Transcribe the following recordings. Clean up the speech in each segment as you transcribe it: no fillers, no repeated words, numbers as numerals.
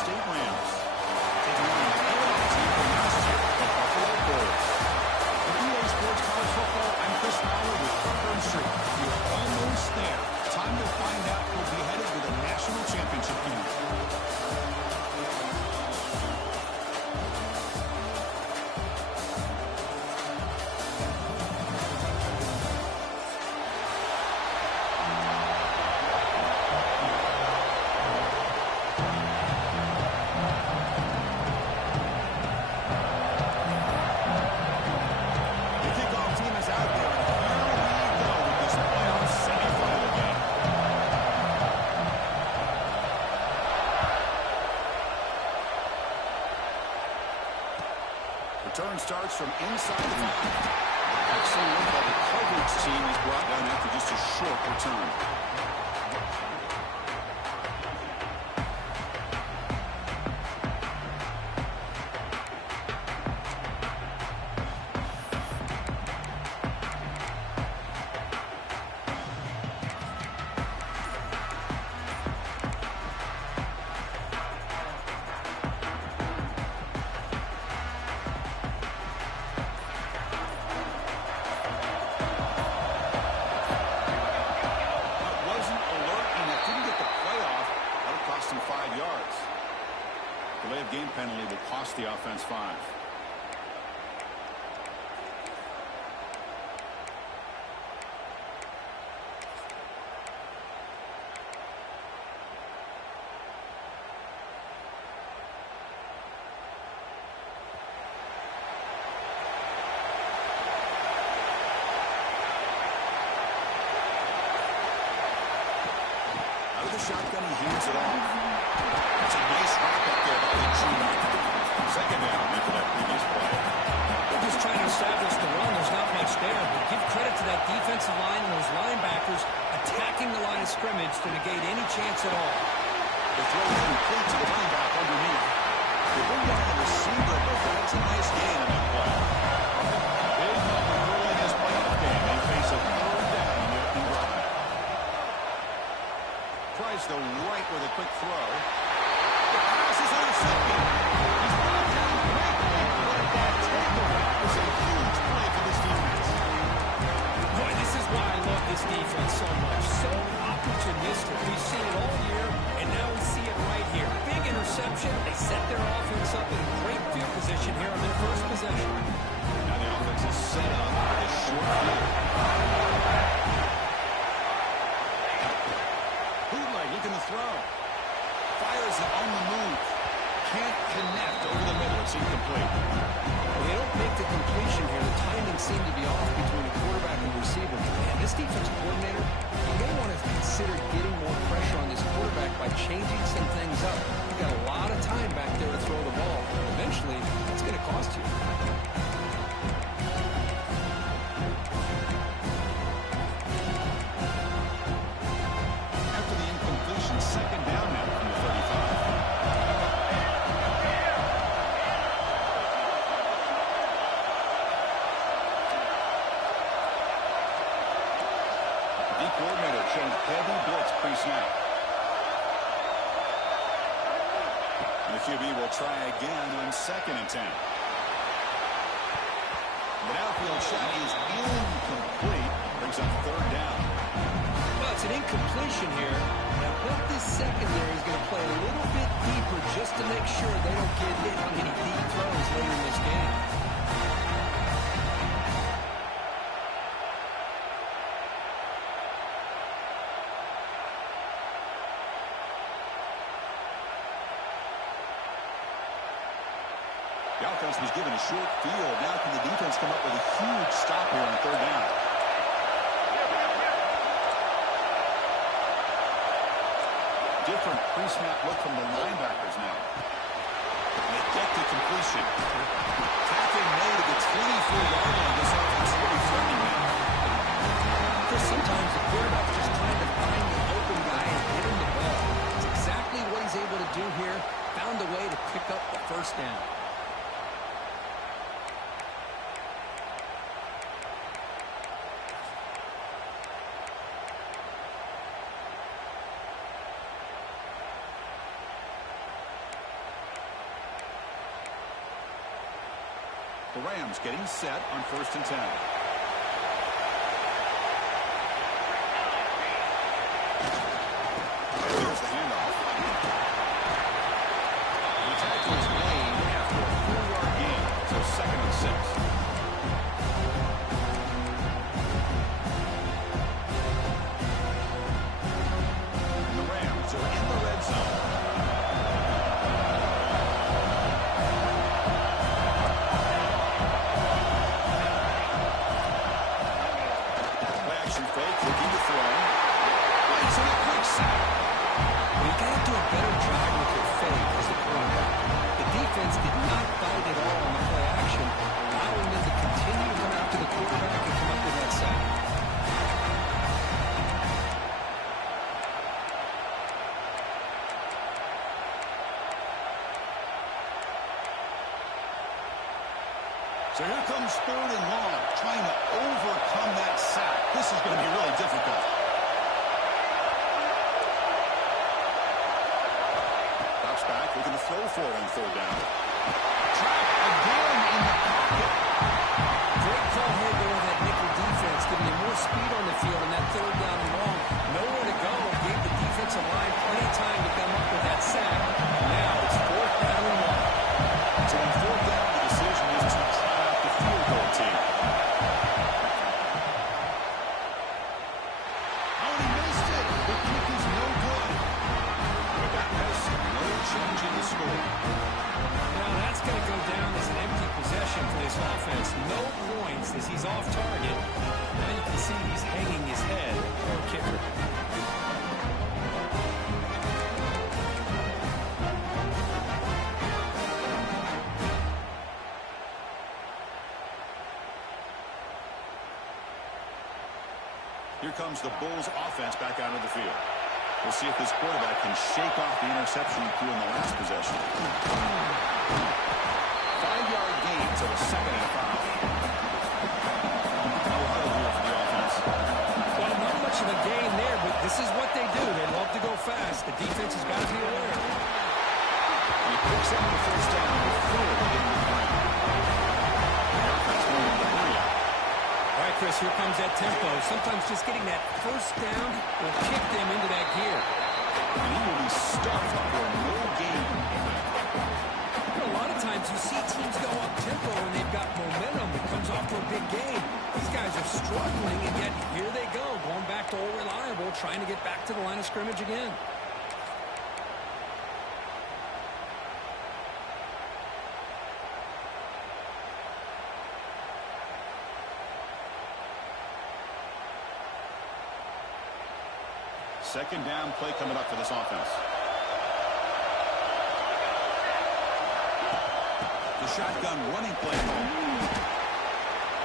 State Rams. Taking on the playoff team from last year, the Buffalo Bills. For EA Sports College Football, I'm Chris Fowler with Parker and Street. You're almost there. Time to find out who'll be headed to the national championship game. Return starts from inside the 5. Excellent look by the coverage team is brought down after just a short return. Delay of game penalty will cost the offense 5. Out of the shotgun, he hands it off. It's a nice wrap up there by the junior. Second down after that previous play. They're just trying to establish the run. There's not much there, but give credit to that defensive line and those linebackers attacking the line of scrimmage to negate any chance at all. The throw is complete to the running back underneath. They bring down the receiver, but that's a nice gain on that play. Big number early in this playoff game. They face a third down on the opening drive. Tries to right with a quick throw. The pass is intercepted. He's brought down quickly, but that takeaway was a huge play for this defense. Boy, this is why I love this defense so much. So opportunistic. We've seen it all year, and now we see it right here. Big interception. They set their offense up in great field position here on their first possession. Now the offense is set up with a short field. Bootleg looking to throw. Fires it on the move. Can't connect over the middle. It's incomplete. Well, they don't make the completion here. The timing seemed to be off between the quarterback and the receiver. Man, this defensive coordinator, you may want to consider getting more pressure on this quarterback by changing some things up. You've got a lot of time back there to throw the ball. Eventually, that's going to cost you. After the incompletion, second down now from the 35. The coordinator showing heavy blitz pre-snap. And the QB will try again on 2nd and 10. The outfield shot is incomplete. Brings up 3rd down. Well, it's an incompletion here. Now, bet this secondary is going to play a little bit deeper just to make sure they don't get hit on any deep throws later in this game. The offense was given a short field. Now can the defense come up with a huge stop here on 3rd down? Different pre-snap look from the linebackers now. And they get to completion. Tackle made at the 24-yard line. This offense really threatening now. Chris, sometimes the quarterback's just trying to find the open guy and hit him the ball. That's exactly what he's able to do here. Found a way to pick up the 1st down. The Rams getting set on 1st and 10. There's the handoff. The tackle is made after a 4-yard gain, so 2nd and 6. And the Rams are in the red zone. Fake, looking to throw. It's a quick sack. You got to do a better job with your fake as a quarterback. The defense did not bite at all on the play action, allowing them to continue to come after the quarterback and come up with that sack. So here comes 3rd and long, trying to overcome that sack. This is going to be really difficult. Drops back, looking to throw for it on 3rd down. Trapped again in the pocket. Great call here there with that nickel defense, giving you more speed on the field in that 3rd down and long. Nowhere to go. Gave the defensive line plenty of time to come up with that sack. Now it's 4th down and long. So on 4th down, the decision is to try out the field goal team. Oh, he missed it. The kick is no good. With that miss, no change in the score. Now that's going to go down as an empty possession for this offense. No points as he's off target. Now you can see he's hanging his head for a kicker. Here comes the Bulls offense back out of the field. We'll see if this quarterback can shake off the interception he threw in the last possession. 5-yard gain, so a 2nd and 5. No huddle here for the offense. Well, not much of a gain there, but this is what they do. They love to go fast. The defense has got to be aware. And he picks up the 1st down before they get to the ground. The offense moving to hurry up. All right, Chris, here comes that tempo. Sometimes just getting that 1st down will kick them into that gear. And he will be stuffed for no gain. You know, a lot of times you see teams go up tempo and they've got momentum. It comes off to a big game. These guys are struggling, and yet here they go, going back to old reliable, trying to get back to the line of scrimmage again. Second down play coming up for this offense. The shotgun running play.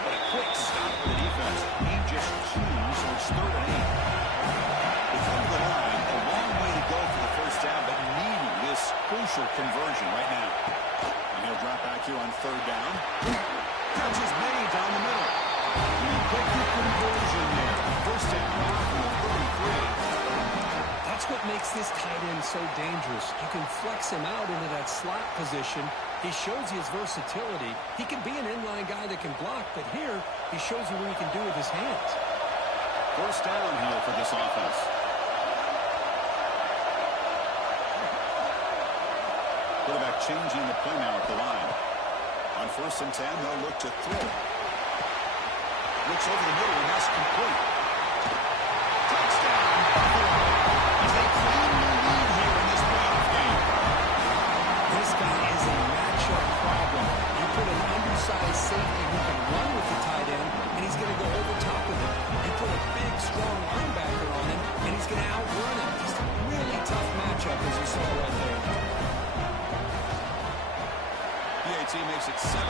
But a quick stop for the defense. He just chews, so it's 3rd and 8. They come to the line, a long way to go for the 1st down, but needing this crucial conversion right now. And he'll drop back here on 3rd down. Catch is made down the middle. And he quick conversion there. 1st down off from the 33. That's what makes this tight end so dangerous. You can flex him out into that slot position. He shows you his versatility. He can be an inline guy that can block, but here he shows you what he can do with his hands. 1st down here for this offense. Quarterback changing the play now at the line. On 1st and 10, they'll look to throw. Looks over the middle, and that's complete. Touchdown, Buffalo. As they claim the lead here in this playoff game. This guy is a matchup problem. You put an undersized safety who can run with the tight end, and he's going to go over top of him. You put a big, strong linebacker on him, and he's going to outrun him. Just a really tough matchup, as you saw right there. PAT makes it 7.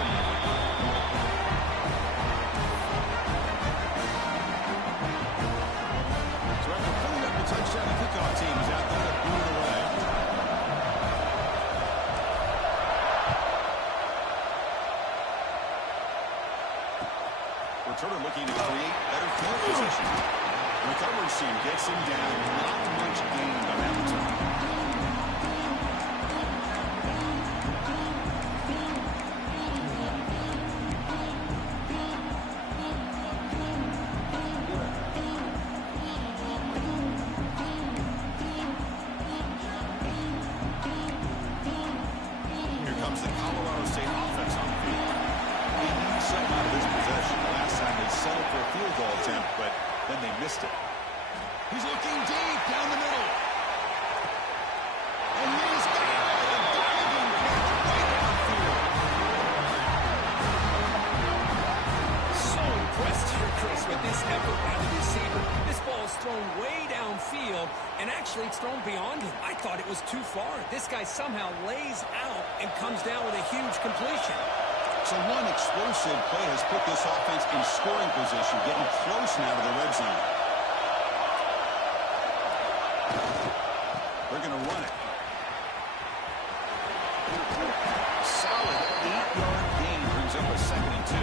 So after putting up the touchdown, the kickoff team is out there to boot it away. Returner looking to create better field position. The coverage team gets him down. Not much gain on that return. is thrown way downfield, and actually it's thrown beyond him. I thought it was too far. This guy somehow lays out and comes down with a huge completion. So one explosive play has put this offense in scoring position, getting close now to the red zone. They're going to run it. Solid 8-yard gain brings up a 2nd and 2.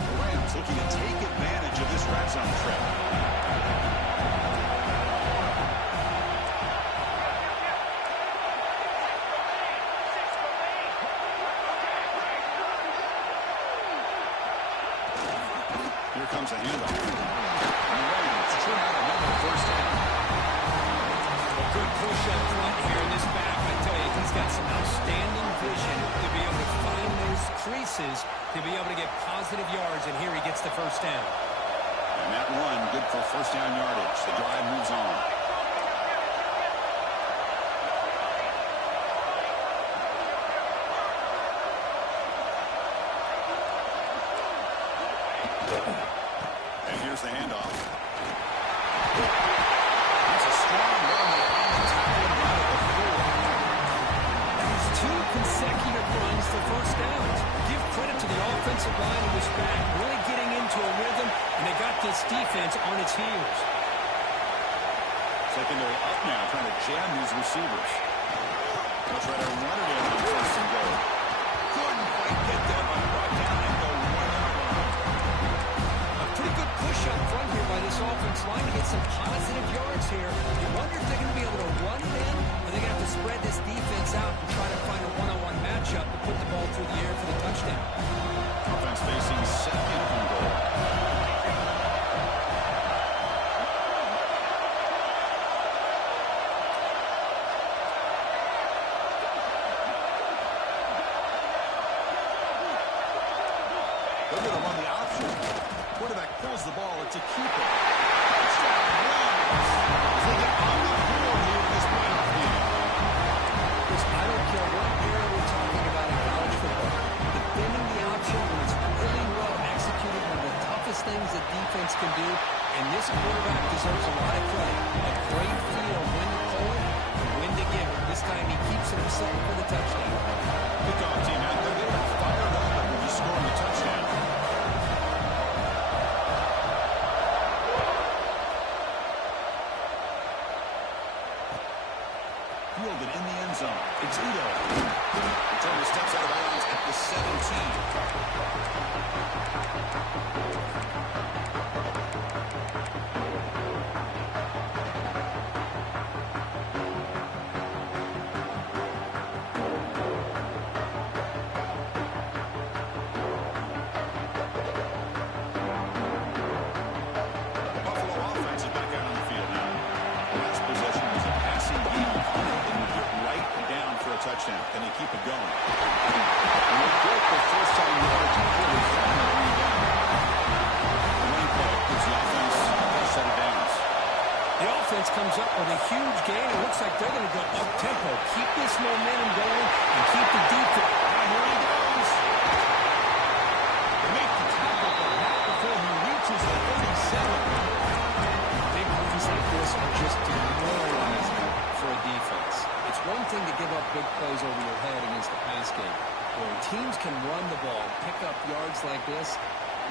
The Rams looking to take advantage of this red zone trip. Here comes a handoff. And the Rams turn out another first down. A good push up front here in this back. I tell you, he's got some outstanding vision to be able to find those creases, to be able to get positive yards, and here he gets the first down. And that run, good for first down yardage. The drive moves on. And here's the handoff. That's a strong run. These 2 consecutive runs for first downs. Give credit to the offensive line who was back, really getting into a rhythm, and they got this defense on its heels. Secondary up now, trying to jam these receivers. They'll try to run it in on first and goal. Couldn't quite get that one brought down and go 1-yard line. Pretty good push up front here by this offense line to get some positive yards here. You wonder if they're going to be able to run it in, or they're going to have to spread this defense out and try to find a one-on-one matchup to put the ball through the air for the touchdown. Offense facing 2nd and goal. They're going to run the option. Quarterback pulls the ball. It's a keeper. Touchdown Rams. As they get on the board here in this playoff game. I don't care what era we're talking about in college football. Defending the option when it's really well executed, one of the toughest things that defense can do, and this quarterback deserves a lot of credit. A great feel when to pull it and when to give it. This time he keeps it himself for the touchdown. Kickoff team out there. They got fired up when you scoring the touchdown. Fielded in the end zone. It's Udo. Returner steps out of bounds at the 17. Buffalo offense is back out on the field now. Last possession was a passing game. They moved it right down for a touchdown. Can they keep it going? And they're good for first-time yards before they finally bring it down. The running play gives the offense a set of downs. The offense comes up with a huge gain. It looks like they're going to go up-tempo. Keep this momentum going and keep the defense. And here he goes. They make the tackle, but not before he reaches the 37. Big runs like this are just demoralizing for a defense. It's one thing to give up big plays over your head against the pass game. When teams can run the ball, pick up yards like this,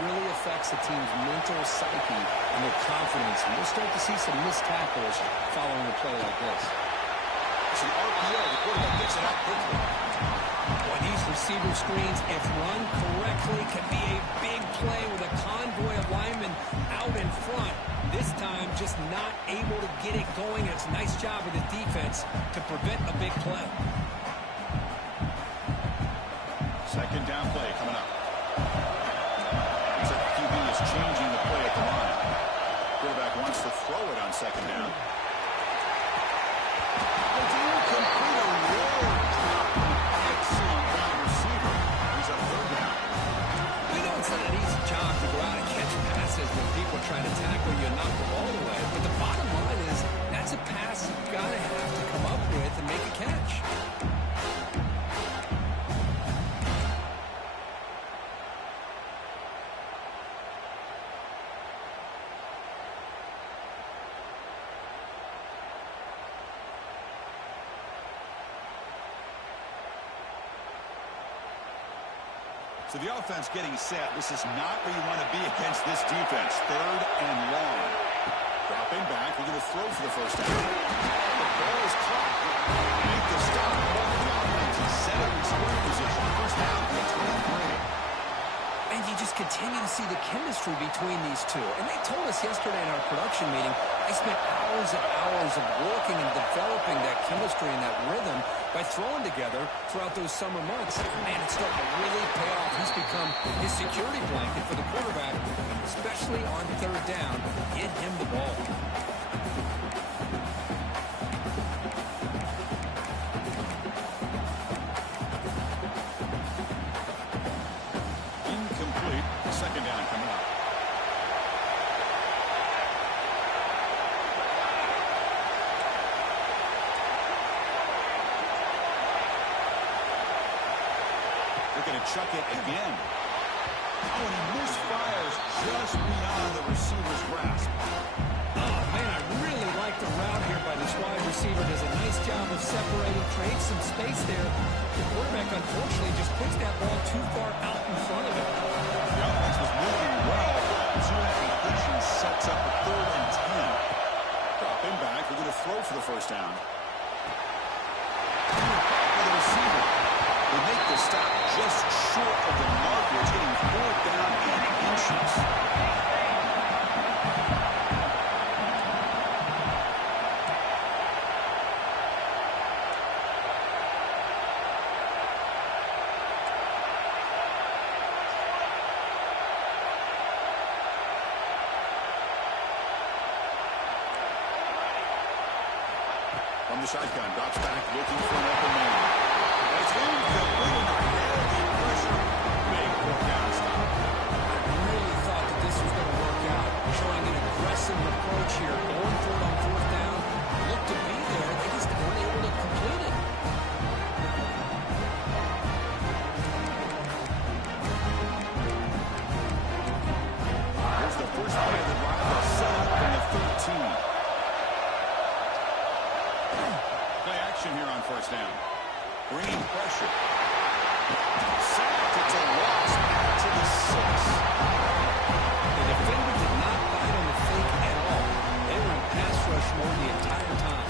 really affects the team's mental psyche and their confidence. And we'll start to see some missed tackles following a play like this. It's an RPO. The quarterback gets it out quickly. Boy, these receiver screens, if run correctly, can be a big play with a convoy of linemen out in front. This time, just not able to get it going. It's a nice job of the defense to prevent a big play. Second down play coming up. Looks like the QB is changing the play at the line. Quarterback wants to throw it on second down. It's incomplete. A roll drop. Excellent wide receiver. He's on third down. We know it's not an easy job to go out and catch passes when people are trying to tackle you and knock the ball away. But the bottom line is that's a pass you've got to have to come up with and make a catch. So the offense getting set. This is not where you want to be against this defense. Third and long. Dropping back. We're going to throw for the first down. The ball is caught. Make the stop. Ball the offense is set up in scoring position. First down and 23. And you just continue to see the chemistry between these two. And they told us yesterday in our production meeting, they spent hours and hours of working and developing that chemistry and that rhythm by throwing together throughout those summer months. Man, it's starting to really pay off. He's become his security blanket for the quarterback, especially on third down. Get him the ball. Second down coming up. They're going to chuck it again. Oh, and he misfires just beyond the receiver's grasp. Oh, man, I really like the route here by this wide receiver. Does a nice job of separating, creates some space there. The quarterback, unfortunately, just puts that ball too far out in front of him. The offense was moving well. Two-half completion sets up a 3rd and 10. Dropping back. We're going to throw for the first down. For the receiver. They make the stop just short of the marker. It's getting 4th down in inches. From the shotgun, drops back, looking for an open man. It's incomplete. Heavy pressure. Big 4th down stop. I really thought that this was going to work out, showing an aggressive approach here, going for it on 4th down. Looked to be there. They just weren't able to complete it. Here's the first play of the drive. They'll set up from the 13. Play action here on first down. Bringing pressure. Sacked. It's a loss back to the 6. The defender did not bite on the fake at all. They were in pass rush mode the entire time.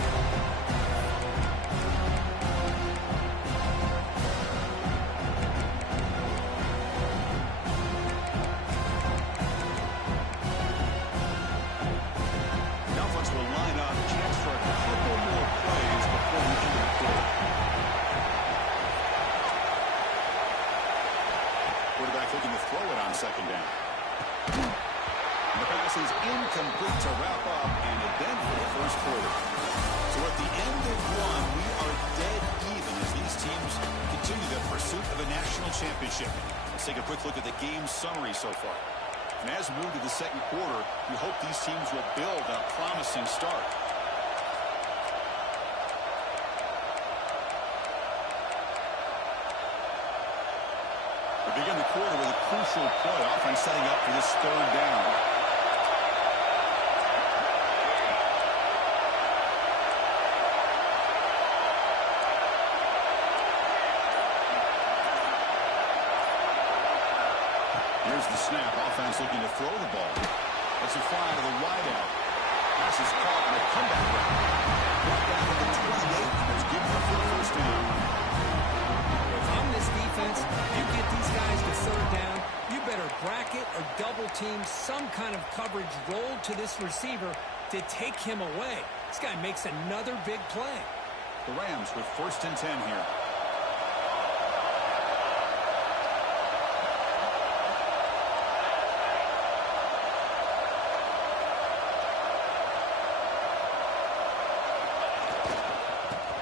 The offense will line up. Chance for a couple more plays before the end of the quarter. Quarterback looking to throw it on second down. And the pass is incomplete to wrap up and event for the first quarter. So at the end of one, we are dead even as these teams continue their pursuit of a national championship. Let's take a quick look at the game summary so far. And as we move to the second quarter, we hope these teams will build on a promising start. We begin the quarter with a crucial play. Offense setting up for this 3rd down. Here's the snap. Offense looking to throw the ball. That's a fly to the wideout. Pass is caught in a comeback route. Brought down to the 28, and it's good enough for the first down. If I'm this defense, you get these guys to 3rd down, you better bracket or double team some kind of coverage roll to this receiver to take him away. This guy makes another big play. The Rams with 1st and 10 here.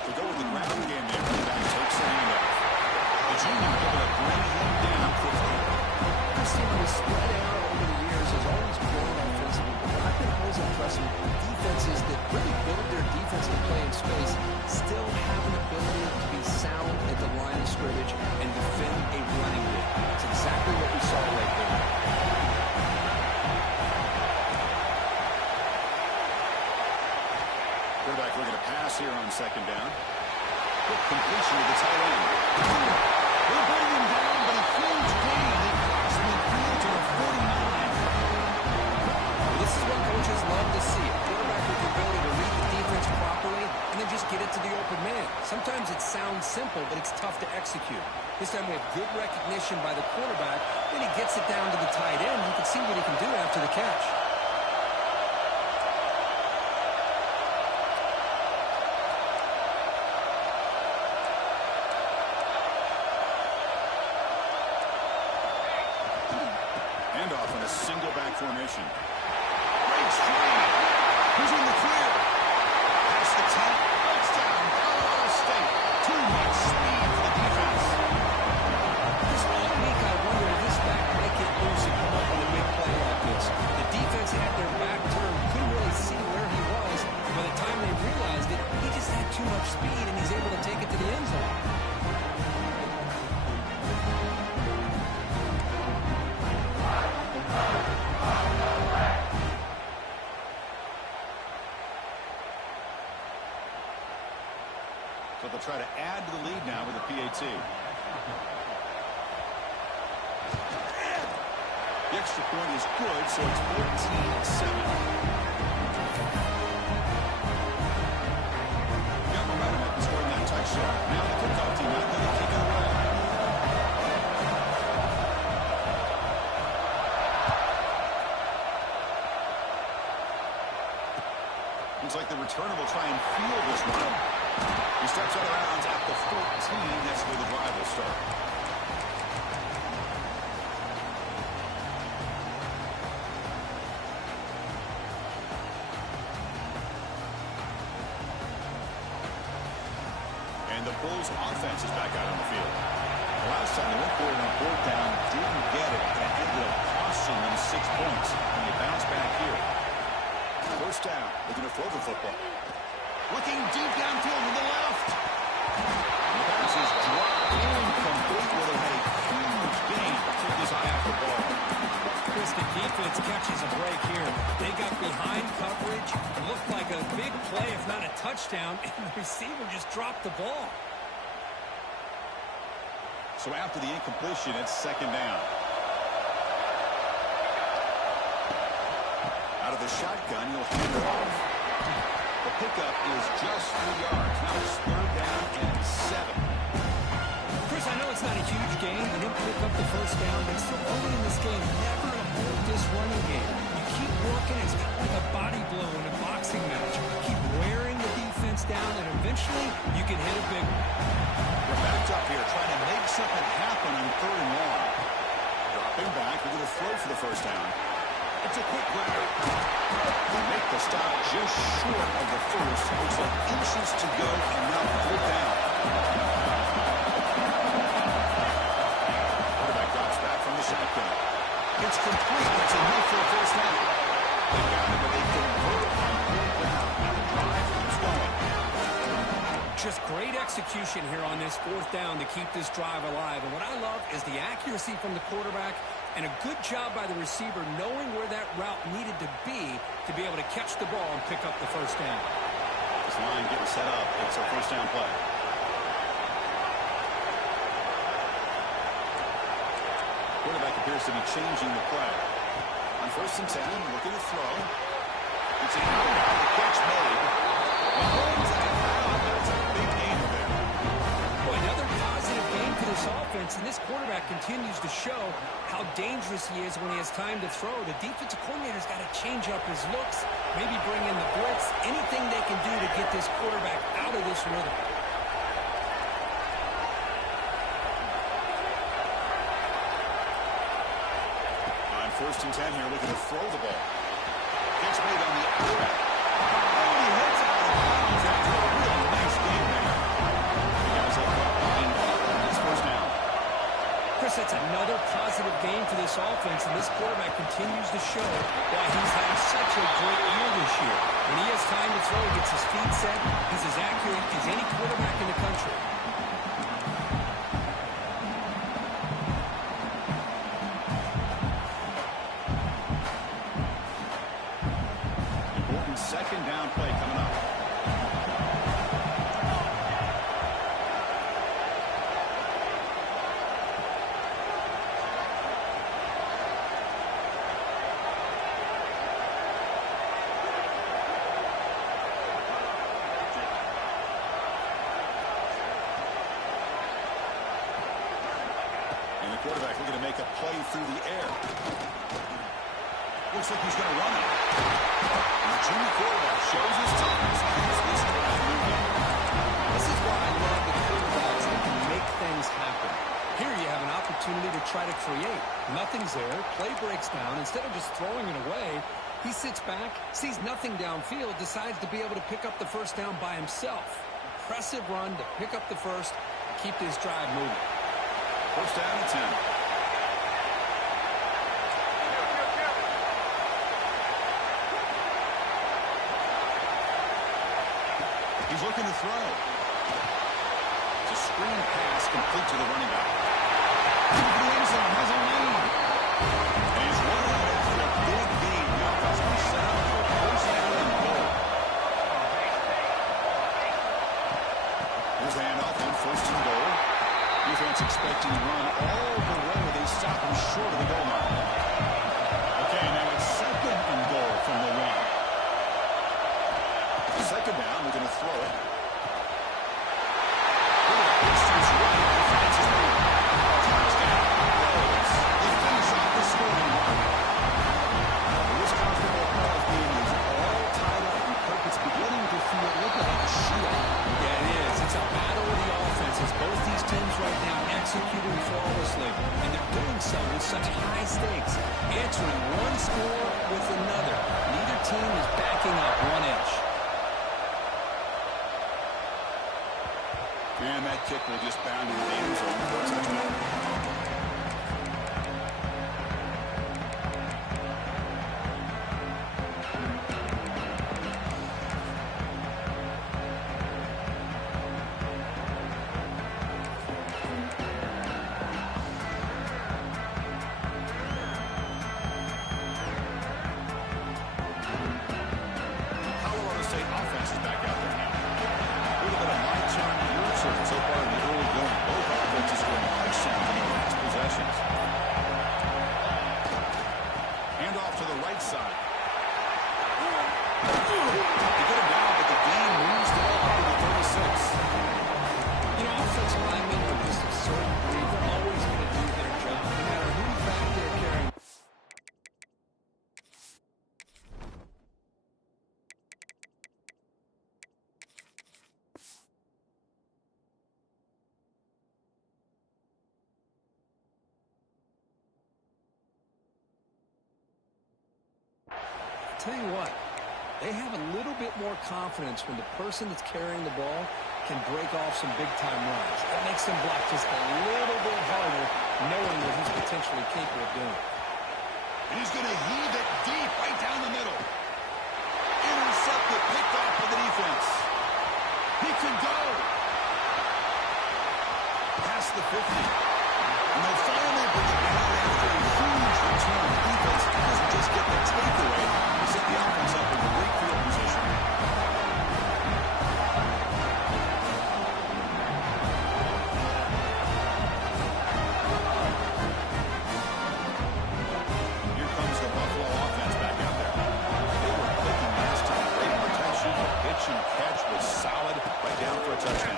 To go with the ground game there. Running back takes the handoff. The junior able to bring him down quickly. I've seen the spread arrow over the years has always grown offensively, but what I've been always impressed with defenses that really build their defense to play in space still have an ability to be sound at the line of scrimmage and defend a running game. That's exactly what we saw right there. Quarterback looking to pass here on second down. Quick completion to the tight end. They'll bring him down, but a huge gain. Sometimes it sounds simple, but it's tough to execute. This time we have good recognition by the quarterback, and he gets it down to the tight end. You can see what he can do after the catch. Handoff in a single back formation. Breaks free. Who's in the clear? Past the 10. Touchdown, Colorado State. Too much speed for the defense. This all week I wondered if this back might get loose and come up with a big play like this. The defense had their back turned, couldn't really see where he was. By the time they realized it, he just had too much speed, and he's able to take it to the end zone. So they'll try to add to the lead now with a PAT. The extra point is good, so it's 14-7. Got momentum after scoring that touchdown. Now the kickoff team not going to kick it away. Looks like the returner will try and field this one. He steps out of bounds at the 14. That's where the drive will start. And the Bulls offense is back out on the field. The last time they went for it on fourth down, didn't get it, and it ended up costing them 6 points. And they bounce back here. First down, looking to throw the football. Looking deep downfield to the left. The pass is dropped incomplete. Would have had a huge gain. Took his eye off the ball. Chris, the defense catches a break here. They got behind coverage. It looked like a big play, if not a touchdown, and the receiver just dropped the ball. So after the incompletion, it's second down. Out of the shotgun, he'll hand it off. The pickup is just 3 yards. Now it's third down and 7. Chris, I know it's not a huge gain. They didn't pick up the first down, but so early in this game, never to hold this running game. You keep working. It's kind of like a body blow in a boxing match. Keep wearing the defense down, and eventually you can hit a big one. We're backed up here trying to make something happen on third and long. Dropping back. We're going to throw for the first down. It's a quick grab. They make the stop just short of the first. Looks like inches to go, and now fourth down. Quarterback drops back from the shotgun. It's complete. It's enough for a first down. They got it, but they convert on fourth down. And the drive keeps going. Just great execution here on this fourth down to keep this drive alive. And what I love is the accuracy from the quarterback and a good job by the receiver knowing where that route needed to be able to catch the ball and pick up the first down. This line getting set up. It's a first down play. Quarterback appears to be changing the play. On first and 10, looking to throw. It's a catch made. Mahomes out. That's a big gain there. Boy, another positive game for this offense, and this quarterback continues to show how dangerous he is when he has time to throw. The defensive coordinator's got to change up his looks, maybe bring in the blitz, anything they can do to get this quarterback out of this rhythm. On first and 10 here, looking to throw the ball. Catch made on the outlet. Oh, he hits out of bounds after a really nice game there. The guys up behind this first down. Chris, that's another positive game for this offense, and this quarterback continues to show why he's had such a great year this year. When he has time to throw, he gets his feet set, he's as accurate as any quarterback in the country. Important second down play coming up. quarterback looking to make a play through the air. Looks like he's going to run it. And the junior quarterback shows his toughness and keeps this drive moving. This is why I love the quarterbacks that can make things happen. Here you have an opportunity to try to create. Nothing's there. Play breaks down. Instead of just throwing it away, he sits back, sees nothing downfield, decides to be able to pick up the first down by himself. Impressive run to pick up the first and keep this drive moving. First down and 10. He's looking to throw. It's a screen pass complete to the running back. The end zone has a lead. And he's run out after a big gain. The offense will set up for first down and goal. Here's the handoff on first and goal. Defense expecting to run all the way. They stop him short of the goal line. Okay, now it's second and goal from the one. Second down, we're going to throw it. Pitch to his right, he finds his move. Touchdown, Rose. They finish off the scoring run. This Wisconsin Ball game is all tied up, and Kirk, it's beginning to feel a little bit like a shootout. Yeah, it is. It's a battle of the offenses. Both these teams right now executing flawlessly, and they're doing so with such high stakes, answering one score with another. Neither team is backing up one inch. And that kick will just bound into the end zone for a touchdown. Colorado State offense is back out there now. A little bit of my turn to your turn so far in the early going. Both offenses scoring touchdowns in the last possessions. Hand off to the right side. They get him down, but the game moves the ball up to the 36. You know, offensive linemen are just a certain breed. They're always going to do their job, no matter who's back there carrying. Tell you what, they have a little bit more confidence when the person that's carrying the ball can break off some big-time runs. That makes them block just a little bit harder, knowing what he's potentially capable of doing. And he's going to heave it deep right down the middle. Intercepted, picked off by the defense. He can go. Past the 50. And they'll finally bring it down after a huge return. The defense doesn't just get the takeaway. They set the offense up in great field position. Here comes the Buffalo offense back out there. They were clicking last time. Great protection. The pitch and catch was solid. Right down for a touchdown.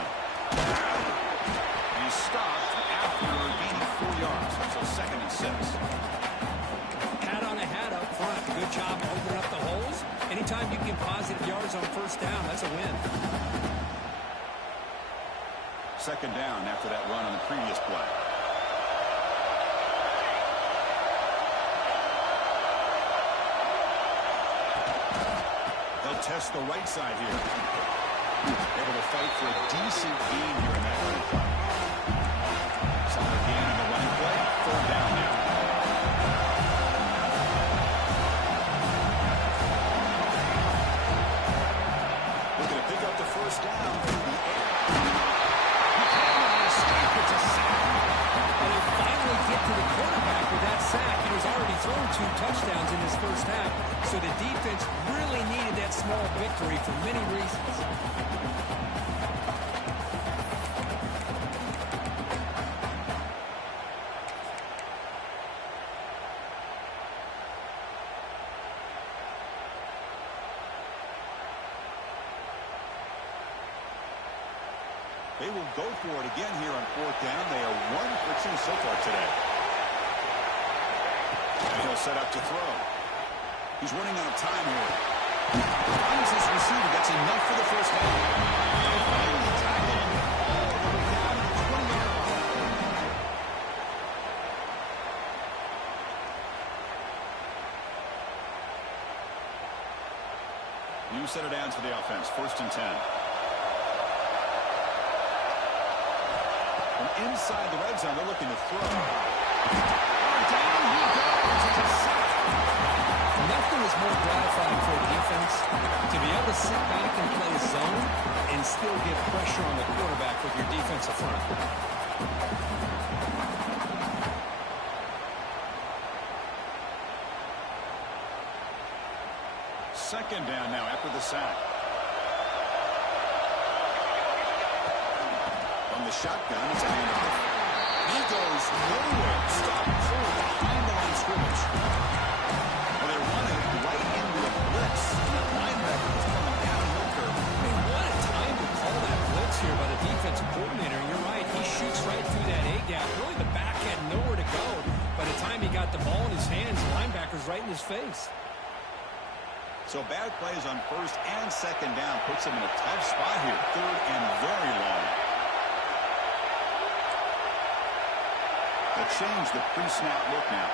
And he's stopped after gaining 4 yards. So second and 6. Hat on a hat up front. Good job opening up the holes. Anytime you get positive yards on first down, that's a win. Second down after that run on the previous play. They'll test the right side here. Able to fight for a decent gain here in that running play. Solid gain in the running play. Third down now. Looking to pick up the first down through the air. He can't escape. It's a sack. And they finally get to the quarterback with that sack. He was already thrown 2 touchdowns in his first half, so the defense really needed that small victory for many reasons. They will go for it again here on fourth down. They are 1 for 2 so far today. he'll set up to throw. He's running out of time here. Finds his receiver, gets enough for the first down. They finally tackle him all the way down to the 20-yard line. New set of downs for the offense. 1st and 10. From inside the red zone, they're looking to throw. Down he goes. It's a sack. Nothing is more gratifying for a defense to be able to sit back and play a zone and still get pressure on the quarterback with your defensive front. Second down now after the sack. From the shotgun, it's a handoff. He goes nowhere. Stop cold behind the line of scrimmage. Well, they run it right into a blitz. The linebacker was coming downhill curve. I mean, what a time to call that blitz here by the defensive coordinator. You're right. He shoots right through that A-gap. Really, the back had nowhere to go. By the time he got the ball in his hands, the linebacker's right in his face. So bad plays on 1st and 2nd down puts him in a tough spot here. 3rd and very long. They'll change the pre-snap look now.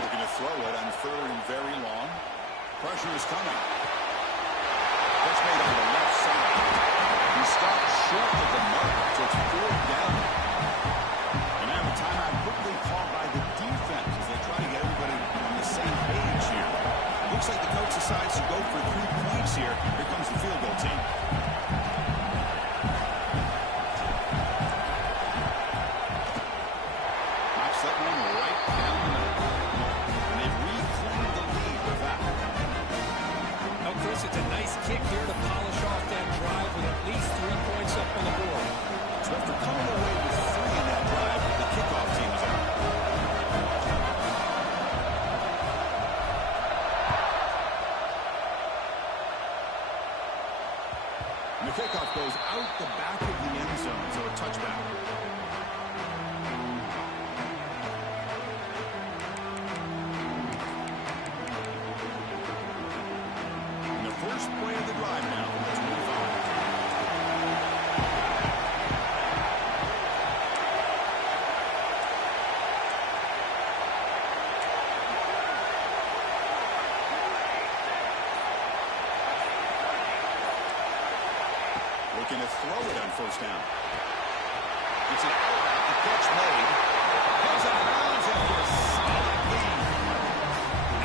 Looking to throw it on 3rd and very long. Pressure is coming. That's made on the left side. He stopped short of the mark, so it's 4th down. And now a timeout quickly called by the defense as they try to get everybody on the same page here. Looks like the coach decides to go for 3 points here. Here comes the field goal team. Knocks that one right down the middle. And they've reclaimed the lead with that. Now, Chris, it's a nice kick here to polish off that drive with at least 3 points up on the board. So after coming away with 3 in that drive, the kickoff team is out. And the kickoff goes out the back of the end zone, so a touchback. And the first play of the drive now from the 25. Looking to throw it on 1st down. It's an out route. The catch made. Goes out of bounds after a solid gain.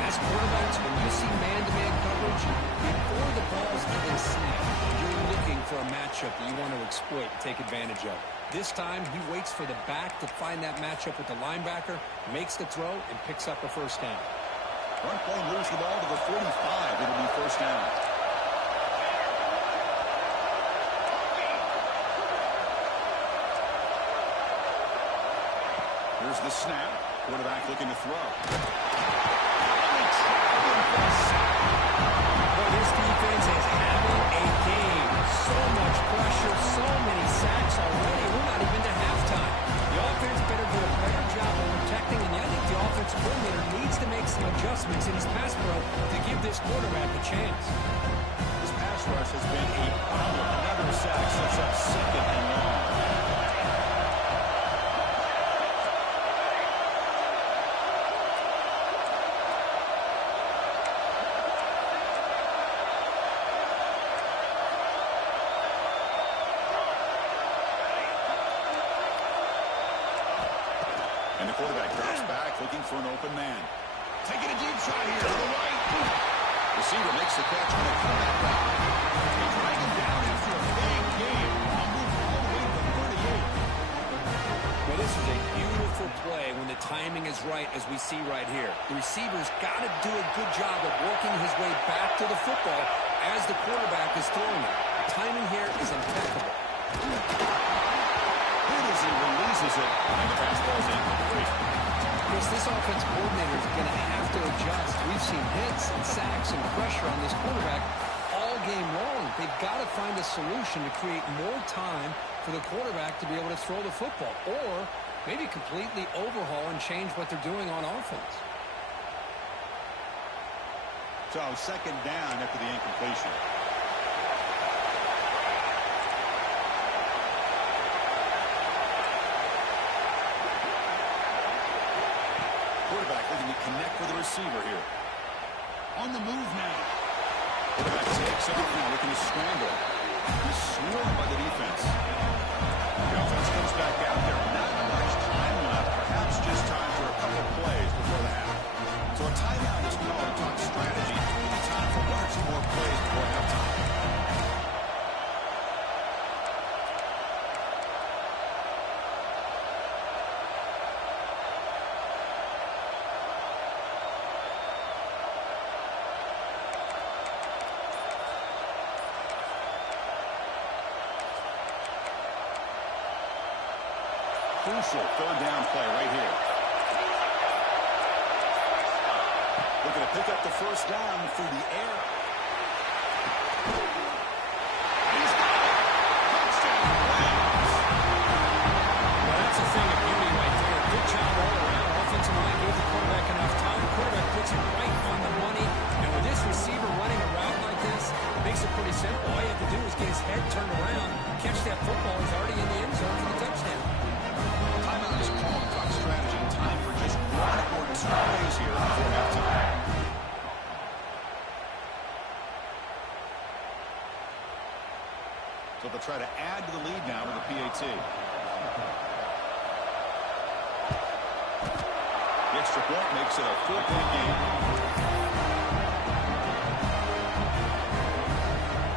As quarterbacks, when you see man-to-man coverage, before the ball's even snapped, you're looking for a matchup that you want to exploit and take advantage of. This time, he waits for the back to find that matchup with the linebacker, makes the throw, and picks up a 1st down. Front play moves the ball to the 45. It'll be 1st down. Here's the snap. Quarterback looking to throw. Well, this defense is having a game. So much pressure, so many sacks already. We're not even to halftime. The offense better do a better job of protecting, and I think the offensive coordinator needs to make some adjustments in his pass pro to give this quarterback a chance. This pass rush has been a problem. Another sack sets up 2nd and long. And the quarterback drops back, looking for an open man. Taking a deep shot here to the right. Receiver makes the catch on a comeback route. They drag him down after a big game. I'll move all the way to the 38. Well, this is a beautiful play when the timing is right, as we see right here. The receiver's got to do a good job of working his way back to the football as the quarterback is throwing it. The timing here is impeccable. As he releases it, and the pass ball's incomplete. Chris, this offense coordinator is going to have to adjust. We've seen hits and sacks and pressure on this quarterback all game long. They've got to find a solution to create more time for the quarterback to be able to throw the football, or maybe completely overhaul and change what they're doing on offense. So second down after the incompletion. Quarterback looking to connect with the receiver here. On the move now. Quarterback takes off now, looking to scramble. He's swarmed by the defense. The offense comes back out there. Not much time left. Perhaps just time for a couple plays before the half. So a timeout is called to talk strategy. Maybe time for one or two more plays before halftime. Crucial third down play right here. Looking to pick up the first down through the air. He's got it. Touchdown, Rams. Well, that's a thing of beauty right there. Good job all around. Offensive line gave the quarterback enough time. Quarterback puts it right on the money. And with this receiver running a route like this, it makes it pretty simple. All you have to do is get his head turned around, catch that football. He's already in the end zone for the touchdown. Timeout is called to talk strategy. Time for just one or two plays here before halftime. So they'll try to add to the lead now with a PAT. The extra point makes it a 4-point game.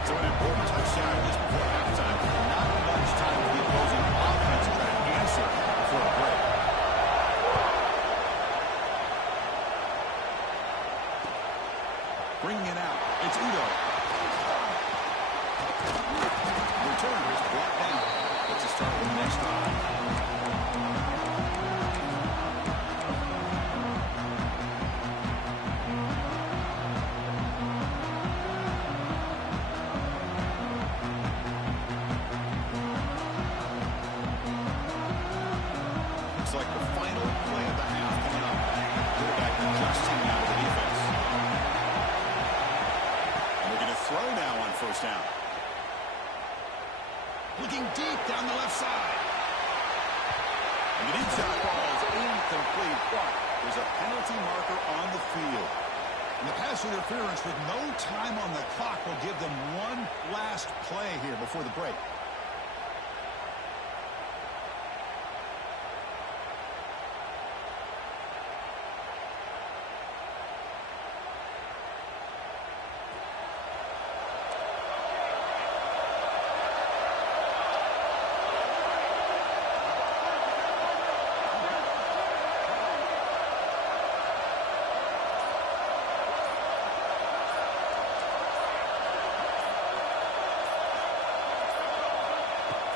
So an important touchdown just before halftime. Not much time for the opposing offense to try to answer before the break. Bringing it out. It's Udo. Returner is brought down. Let's just start with the next drive. Looks like the final play of the half coming up. Quarterback adjusting now to the defense. And we're going to throw now on first down. Looking deep down the left side. And the deep shot ball is incomplete, but there's a penalty marker on the field. And the pass interference with no time on the clock will give them one last play here before the break.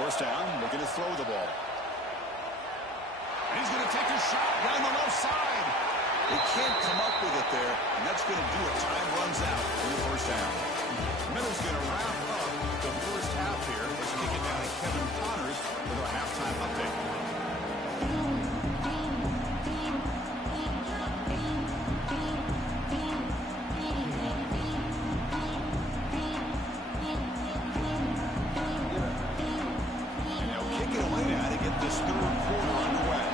First down, looking to throw the ball. And he's going to take a shot down the left side. They can't come up with it there, and that's going to do it. Time runs out in the first down. Miller's going to wrap up the first half here as we get down to Kevin Connors with our halftime update. This third quarter underway.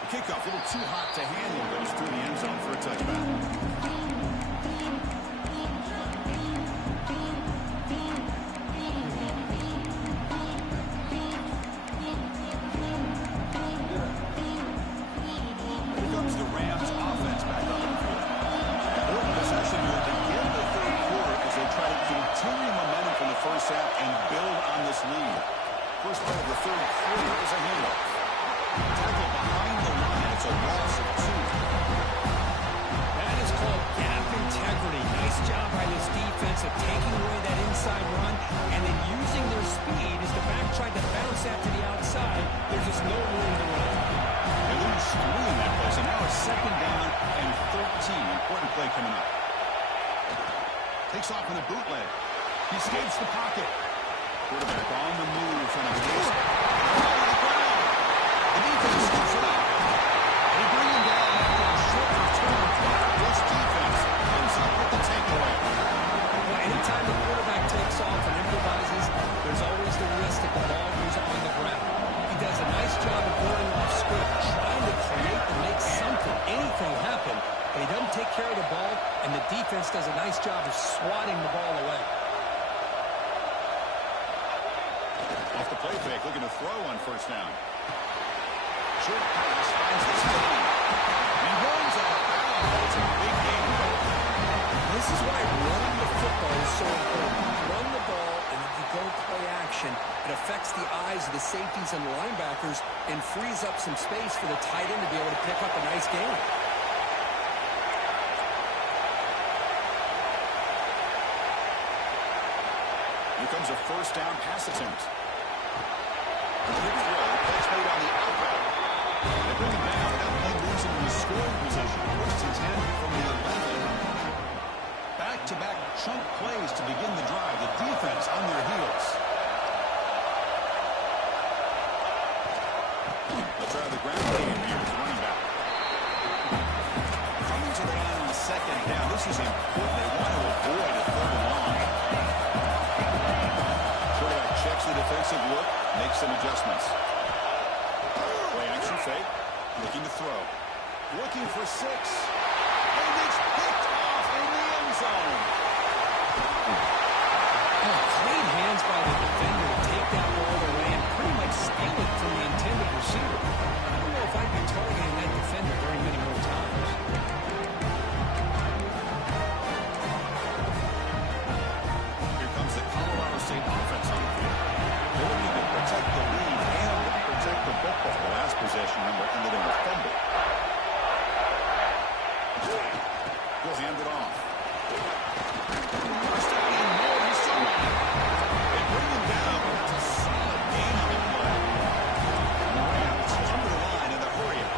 The kickoff a little too hot to handle, but it's through the end zone for a touchback. Here comes the Rams offense back up in the field. Important possession here to begin the third quarter as they try to continue momentum from the first half and build on this lead. First play of the third quarter is a handoff. Tackle behind the line. It's a loss of 2. That is called gap integrity. Nice job by this defense of taking away that inside run and then using their speed as the back tried to bounce that to the outside. There's just no room to run. They lose destroying that play. So now it's second down and 13. Important play coming up. Takes off in a bootleg. He escapes the pocket. Quarterback on the move and a miss. The defense scoops it up. They bring him down after a short return. This defense comes up with the takeaway. Well, anytime the quarterback takes off and improvises, there's always the risk that the ball goes on the ground. He does a nice job of going off script, trying to create and make something, anything happen, but he doesn't take care of the ball, and the defense does a nice job of swatting the ball away. Off the play fake, looking to throw on first down. Short pass finds the screen. He runs out of bounds. It's a big game. This is why running the football is so important. Run the ball, and if you go play action, it affects the eyes of the safeties and the linebackers and frees up some space for the tight end to be able to pick up a nice game. Here comes a first down pass attempt. Quick throw, catch made on the outlet. They bring him down, but now he moves into the scoring position. First and 10 from the 11. Back-to-back chunk plays to begin the drive. The defense on their heels. They'll try the ground game here as running back. Coming to the line on second down. This is important. They want to avoid a third and long. Quarterback checks the defensive look, makes some adjustments. Play action fake, looking to throw. Looking for 6. And it's picked off in the end zone. Oh, great hands by the defender to take that ball away and pretty much steal it from the intended receiver. I don't know if I'd be targeting that defender very many more times. Here comes the Colorado State offense on the field. They're looking to protect the lead and protect the football. The last possession number ended in a fumble. He'll hand it off. Must have been more than somebody. They bring him down. That's a solid gain on the play. The Rams come to the line in the hurry up.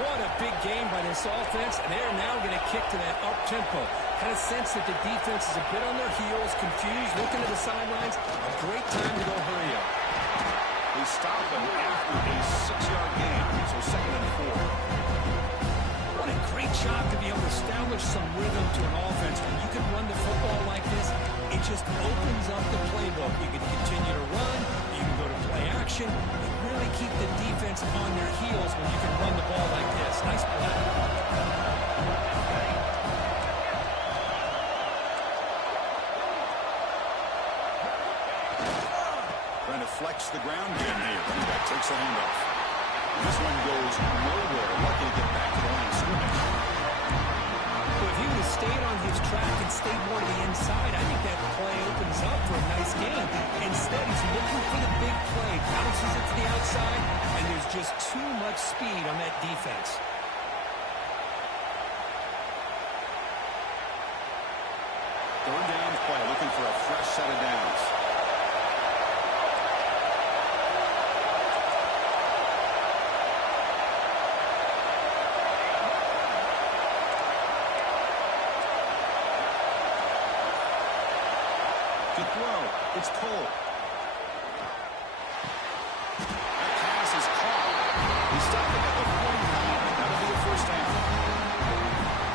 What a big game by this offense, and they're now going to kick to that up-tempo. Kind of sense that the defense is a bit on their heels, confused, looking to the sidelines. A great time to go hurry up. They stop him after a 6-yard gain, so second and 4. What a great job to be able to establish some rhythm to an offense. When you can run the football like this, it just opens up the playbook. You can continue to run, you can go to play action, and really keep the defense on their heels when you can run the ball like this. Nice play. Trying to flex the ground game here. Running back takes the handoff. This one goes nowhere. Lucky to get back to the line of scrimmage. Well, if he would have stayed on his track and stayed more to the inside, I think that play opens up for a nice game. Instead, he's looking for the big play, bounces it to the outside, and there's just too much speed on that defense. Third down play, looking for a fresh set of downs. To throw, it's Cole. That pass is caught. He stopped it at the 49. That'll be a first down.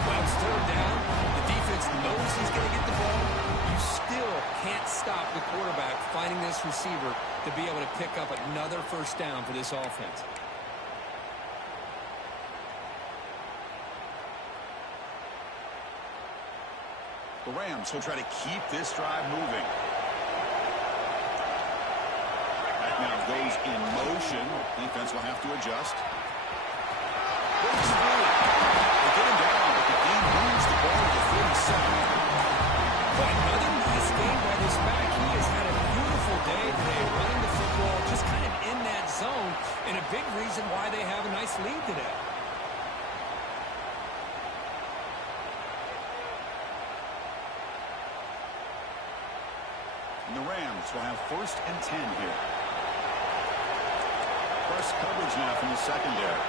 Well, it's third down. The defense knows he's going to get the ball. You still can't stop the quarterback finding this receiver to be able to pick up another first down for this offense. The Rams will try to keep this drive moving. Back now goes in motion. Defense will have to adjust. Breaks through. They get him down, but the game moves the ball to the 47. But another nice game by this back. He has had a beautiful day today running the football, just kind of in that zone, and a big reason why they have a nice lead today. And the Rams will have first and 10 here. Press coverage now from the secondary.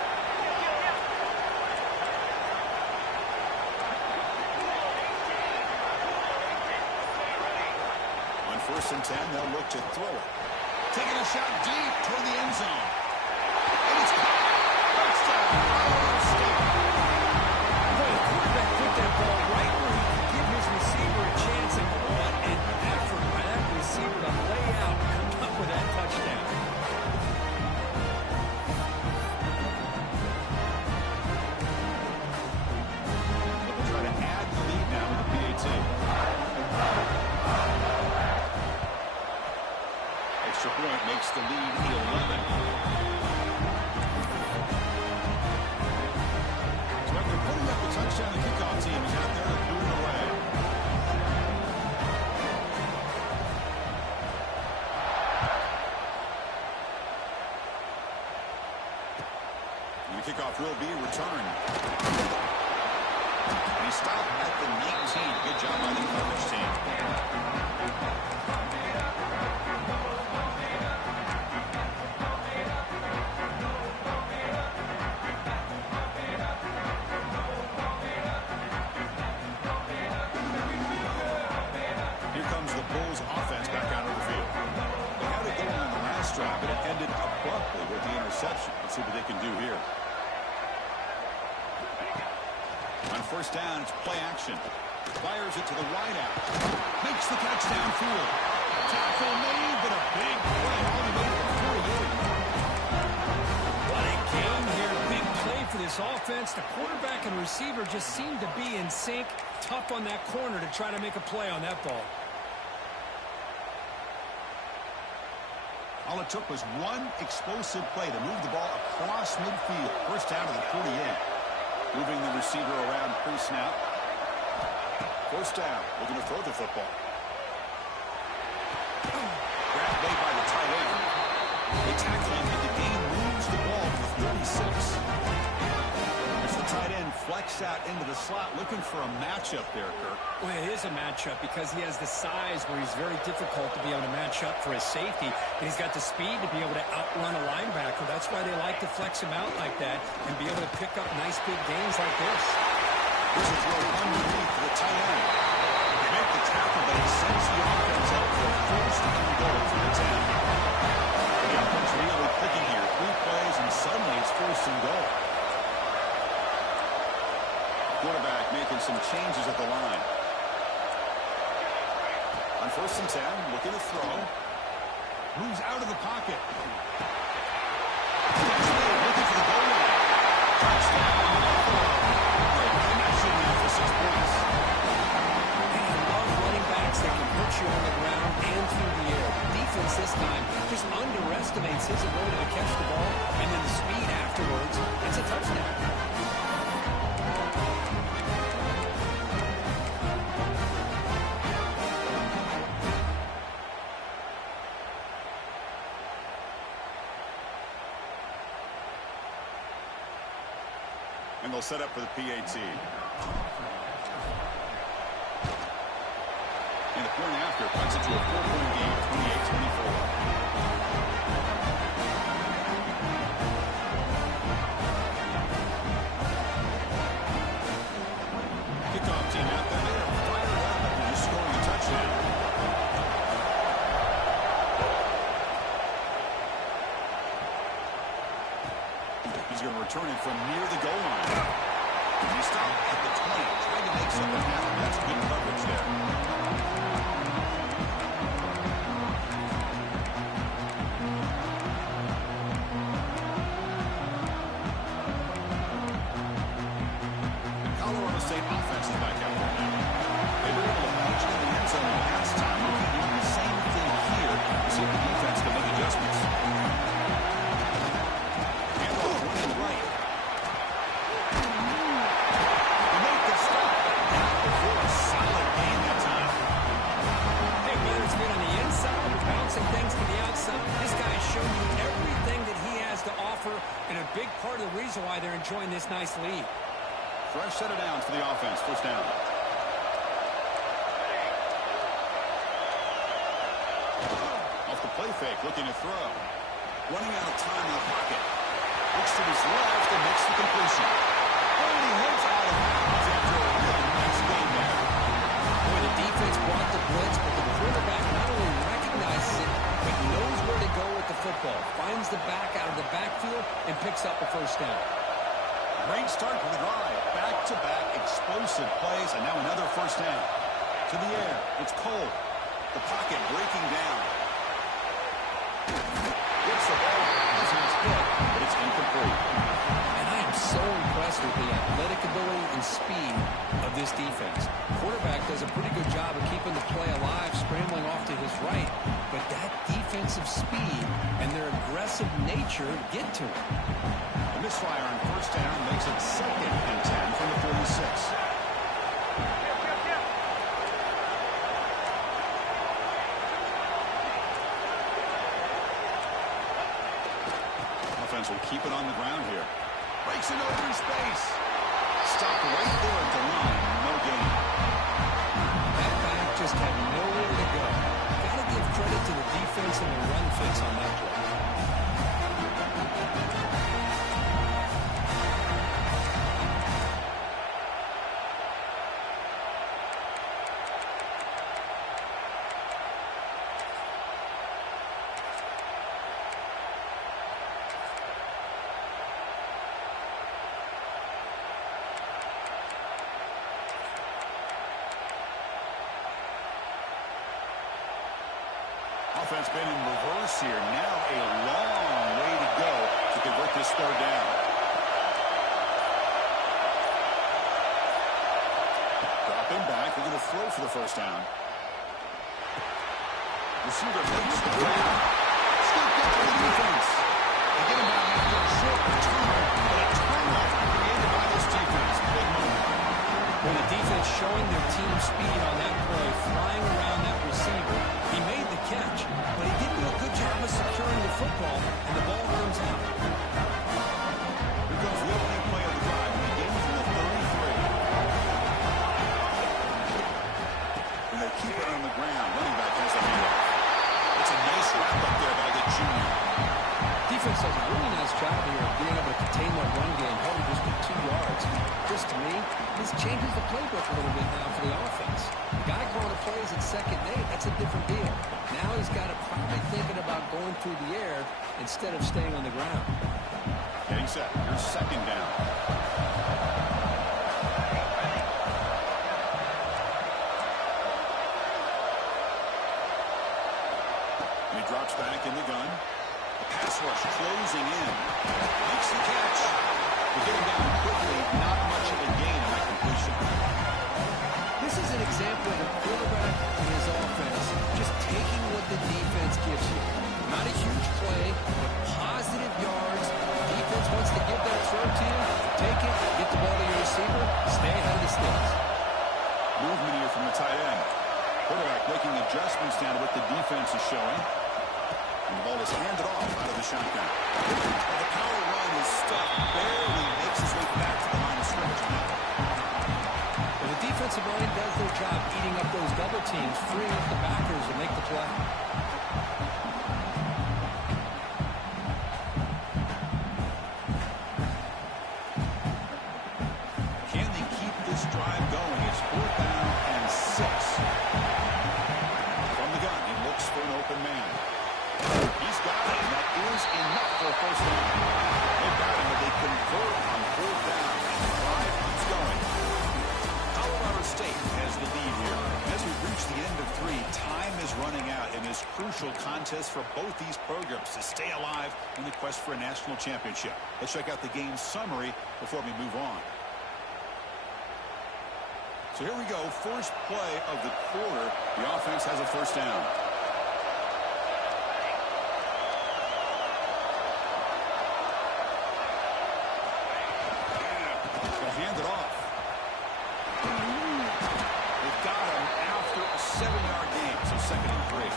first and 10, they'll look to throw it. Taking a shot deep toward the end zone. And it's caught. Touchdown, Ohio State. Boy, the quarterback put that ball right where he could give his receiver a chance, and what an effort by that receiver to lay out and come up with that touchdown. They'll try to add the lead now with the PAT. Extra point makes the lead 11. So after putting up the touchdown, the kickoff team is out there to boot it away. And the kickoff will be returned. And he stopped at the 19. Good job by the coverage team. Here comes the Bulls offense back out of the field. They had it going on the last drive, but it ended abruptly with the interception. Let's see what they can do here. On first down, it's play action. Fires it to the wide out. Makes the catch downfield. Tackle made, but a big play all the way to the 48. What a game here. Big play for this offense. The quarterback and receiver just seemed to be in sync. Tough on that corner to try to make a play on that ball. All it took was one explosive play to move the ball across midfield. First down to the 48. Moving the receiver around pre-snap. First down, looking to throw the football. Grab made by the tight end. They tackle him, and the game moves the ball to the 36. As the tight end flexed out into the slot, looking for a matchup there, Kirk. Well, it is a matchup because he has the size where he's very difficult to be able to match up for his safety, and he's got the speed to be able to outrun a linebacker. That's why they like to flex him out like that and be able to pick up nice big gains like this. Here's a throw underneath the tight end. They make the tackle, but it sends the offense out for a first and goal from the 10. The offense really clicking here. 3 plays, and suddenly it's first and goal. Quarterback making some changes at the line. On first and 10, looking to throw. Moves out of the pocket. Looking for the goal line. Touchdown. And that's enough for 6 points. Man, I love running backs that can put you on the ground and through the air. The defense this time just underestimates his ability to catch the ball, and then the speed afterwards. It's a touchdown. And they'll set up for the PAT. And the point after cuts it to a 4-point game, 28-24. Kickoff team out there. They are fired up after just scoring a touchdown. He's going to return it from near the goal line. He stopped at the 20, trying to make something happen. That's good coverage there. Colorado State offense is back out there now. They were able to punch in the end zone last time. They can do the same thing here to see if the defense can make adjustments. Right. They make the stop. For a solid gain that time. Hey, whether it's been on the inside or bouncing things to the outside, this guy has shown you everything that he has to offer, and a big part of the reason why they're enjoying this nice lead. Fresh set of downs for the offense. First down. Off the play fake, looking to throw. Running out of time in the pocket. Looks to his left and makes the completion. And he heads out of bounds after a really nice game there. Boy, the defense brought the blitz, but the quarterback not only and picks up a first down. Great start for the drive. Back-to-back explosive plays, and now another first down. To the air, it's Cole. The pocket breaking down. Gets the ball as he's hit, but it's incomplete. And I am so impressed with the athletic ability and speed of this defense. Quarterback does a pretty good job of keeping the play alive, scrambling off to his right, but that defensive speed and their aggressive nature get to him. The misfire on first down makes it 2nd and 10 from the 46. Offense will keep it on the ground here. Breaks it over in space. Stopped right there at the line. No gain. That back just had nowhere to go. Got to give credit to the defense and the run fits on that play. Offense been in reverse here. Now a long way to go to convert this third down. Dropping back. They're going to throw for the first down. Receiver makes the grab. Scooped up for the defense. They get him down after a short return, but a turnover created by this defense. Big moment. When the defense showing their team speed on that play, flying around that receiver, he made the catch, but he didn't do a good job of securing the football, and the ball comes out. Here comes the opening play of the drive, beginning from the 33. And they keep it on the ground. Running back has the handoff. It's a nice wrap up there by the junior. Defense does a really nice job here of being able to contain that run game, held him just to 2 yards. This, to me, this changes the playbook a little bit now for the offense. The guy calling the plays at 2nd and 8, that's a different deal. Now he's got to probably thinking about going through the air instead of staying on the ground. Getting set. Here's 2nd down. And he drops back in the gun. The pass rush closing in. Makes the catch. We're getting down quickly. Not much of a gain on that completion. This is an example of a quarterback and his offense just taking what the defense gives you. Not a huge play, but positive yards. Defense wants to give that throw to you. Take it, get the ball to your receiver, stay ahead of the sticks. Movement here from the tight end. Quarterback making adjustments down to what the defense is showing. And the ball is handed off out of the shotgun. And the power run is stuffed. Barely makes his way back to the line of scrimmage now. Well, the defensive line does their job eating up those double teams, freeing up the backers to make the play. Can they keep this drive going? It's 4th down and 6. From the gun, he looks for an open man. He's got it, and that is enough for a first down. They've got him, but they convert on 4th down, and the drive keeps going. Colorado State has the lead here. As we reach the end of 3, time is running out in this crucial contest for both these programs to stay alive in the quest for a national championship. Let's check out the game summary before we move on. So here we go. First play of the quarter. The offense has a first down. They'll hand it off. They've got him after a 7-yard gain, so 2nd and 3.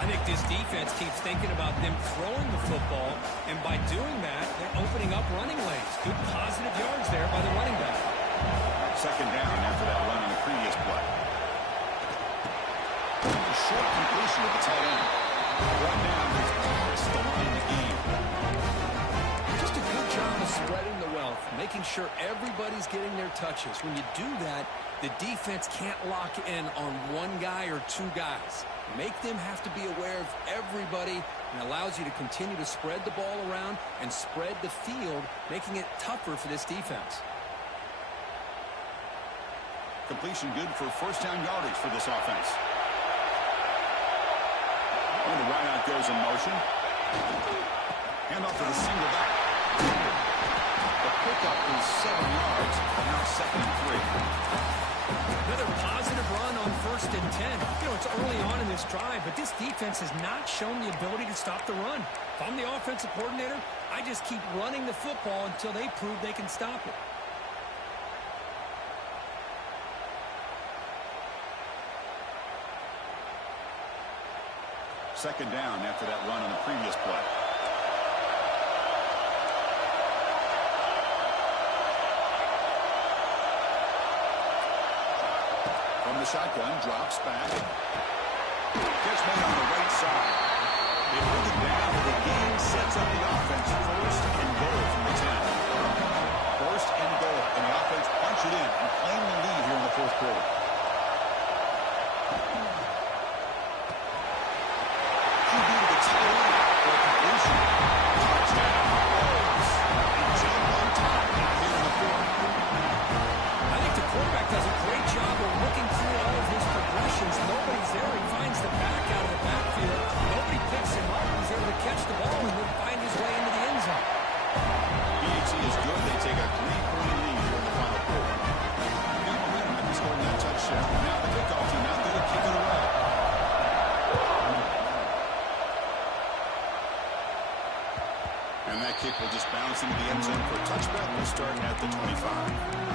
I think this defense keeps thinking about them throwing the football, and by doing that, they're opening up running lanes. Good positive yards there by the running back. 2nd down after that run on the previous play. A short completion of the tight end. Brought down his past the line of the game. Just a good job of spreading the wealth. yourself, making sure everybody's getting their touches. When you do that, the defense can't lock in on one guy or two guys. Make them have to be aware of everybody, and allows you to continue to spread the ball around and spread the field, making it tougher for this defense. Completion good for first down yardage for this offense. And the wideout goes in motion. Hand off to the single back. The pickup is 7 yards, and now 2nd and 3. Another positive run on 1st and 10. You know, it's early on in this drive, but this defense has not shown the ability to stop the run. If I'm the offensive coordinator, I just keep running the football until they prove they can stop it. Second down after that run on the previous play. From the shotgun, drops back. Catch made on the right side. They bring it down, but the game sets up the offense. 1st and goal from the 10. 1st and goal, and the offense punch it in and claim the lead here in the 4th quarter. Nobody's there. He finds the back out of the backfield. Nobody picks him up. He's able to catch the ball and then find his way into the end zone. BHC is good. They take a 3-point lead here in the final quarter. Got momentum after scoring that touchdown. Now the kickoff team out there to kick it away. And that kick will just bounce into the end zone for a touchback. We'll start at the 25.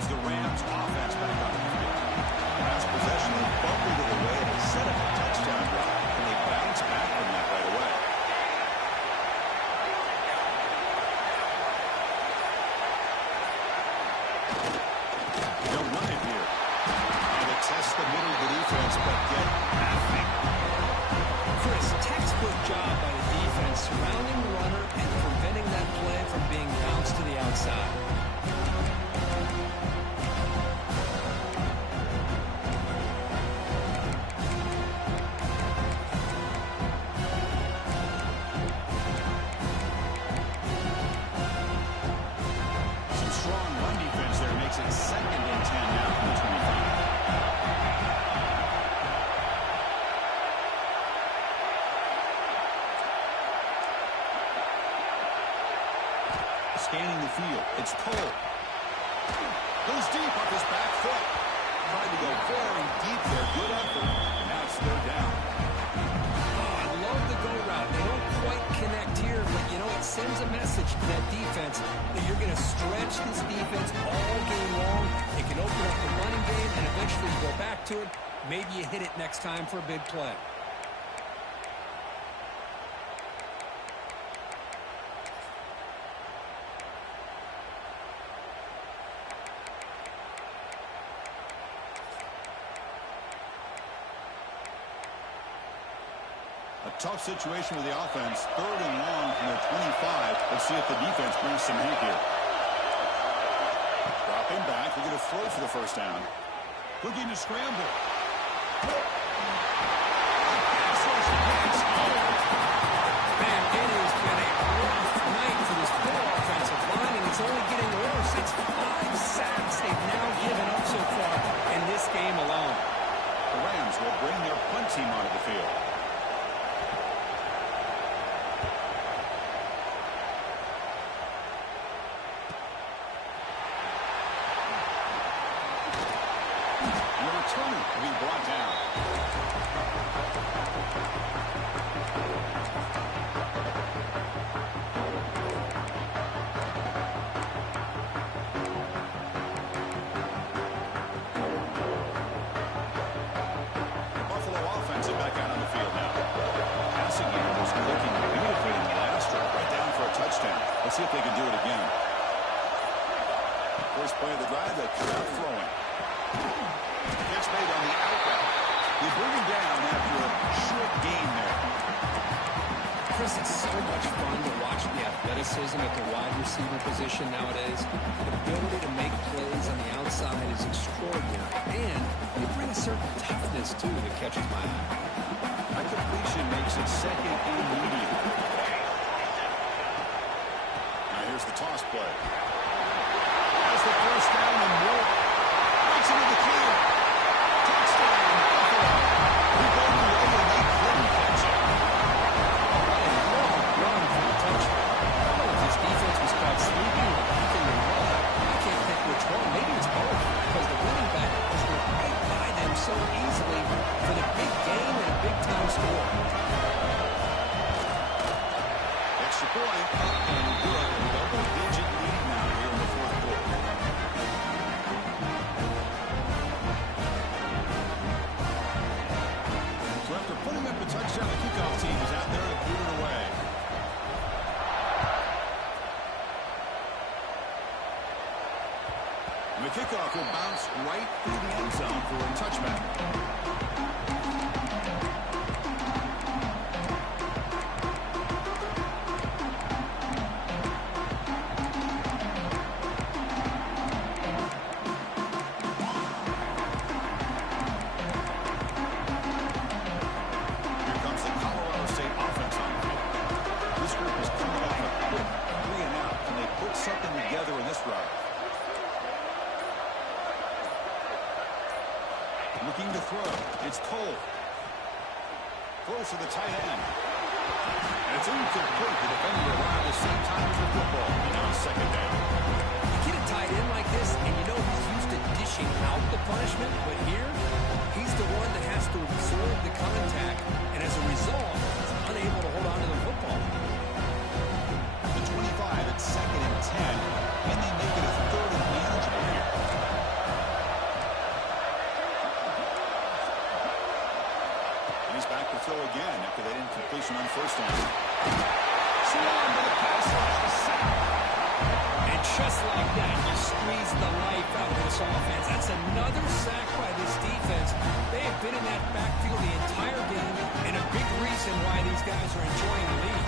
The Rams offense back on the field. Last possession, they fumbled it away and they set up a touchdown drive, and they bounce back from that right away. They'll run it here. And they test the middle of the defense, but get nothing. Chris, textbook job by the defense, surrounding the runner and preventing that play from being bounced to the outside. Scanning the field. It's Cole. Goes deep off his back foot. Tried to go very deep there. Good effort. And now it's 3rd down. Oh, I love the go route. They don't quite connect here, but, you know, it sends a message to that defense that you're going to stretch this defense all game long. It can open up the running game, and eventually you go back to it. Maybe you hit it next time for a big play. A tough situation with the offense. 3rd and long from their 25. Let's see if the defense brings some heat here. Dropping back. They're going to throw for the first down. Looking to scramble. Man, it has been a rough night for this poor offensive line, and it's only getting worse. It's 5 sacks they've now given up so far in this game alone. The Rams will bring their punt team onto the field. Turner being brought down. Buffalo offensive back out on the field now. Passing game was looking beautifully in the last last play of the drive, they come out throwing. Catch made on the outlet. They bring him down after a short gain there. Chris, it's so much fun to watch the athleticism at the wide receiver position nowadays. The ability to make plays on the outside is extraordinary. And they bring a certain toughness, too, that catches my eye. A completion makes it second and medium. Now here's the toss play. Has the first down and more. Breaks into the clear. Touchdown, Buffalo. We go the way and they couldn't catch it. Run for the touchdown. I don't know if this defense was caught sleeping or picking the run. I can't pick which one. Maybe it's both, because the running back just went right by them so easily for the big game and a big-time score. Extra point, up and good. Double-digit lead now here in the fourth quarter. So after putting up a touchdown, the kickoff team is out there to boot it away. And the kickoff will bounce right through the end zone for a touchback. Looking to throw. It's Cole. Close to the tight end. And it's incomplete. The defender arrived the same time as the football. And now it's second down. You get a tight end like this, and you know he's used to dishing out the punishment, but here, he's the one that has to absorb the contact, and as a result, he's unable to hold on to the football. The 25 at second and 10. Can they make it a third and manageable here? Back to throw again after that incompletion on first down. Swan with a pass rush to sack. And just like that, you squeeze the life out of this offense. That's another sack by this defense. They have been in that backfield the entire game, and a big reason why these guys are enjoying the lead.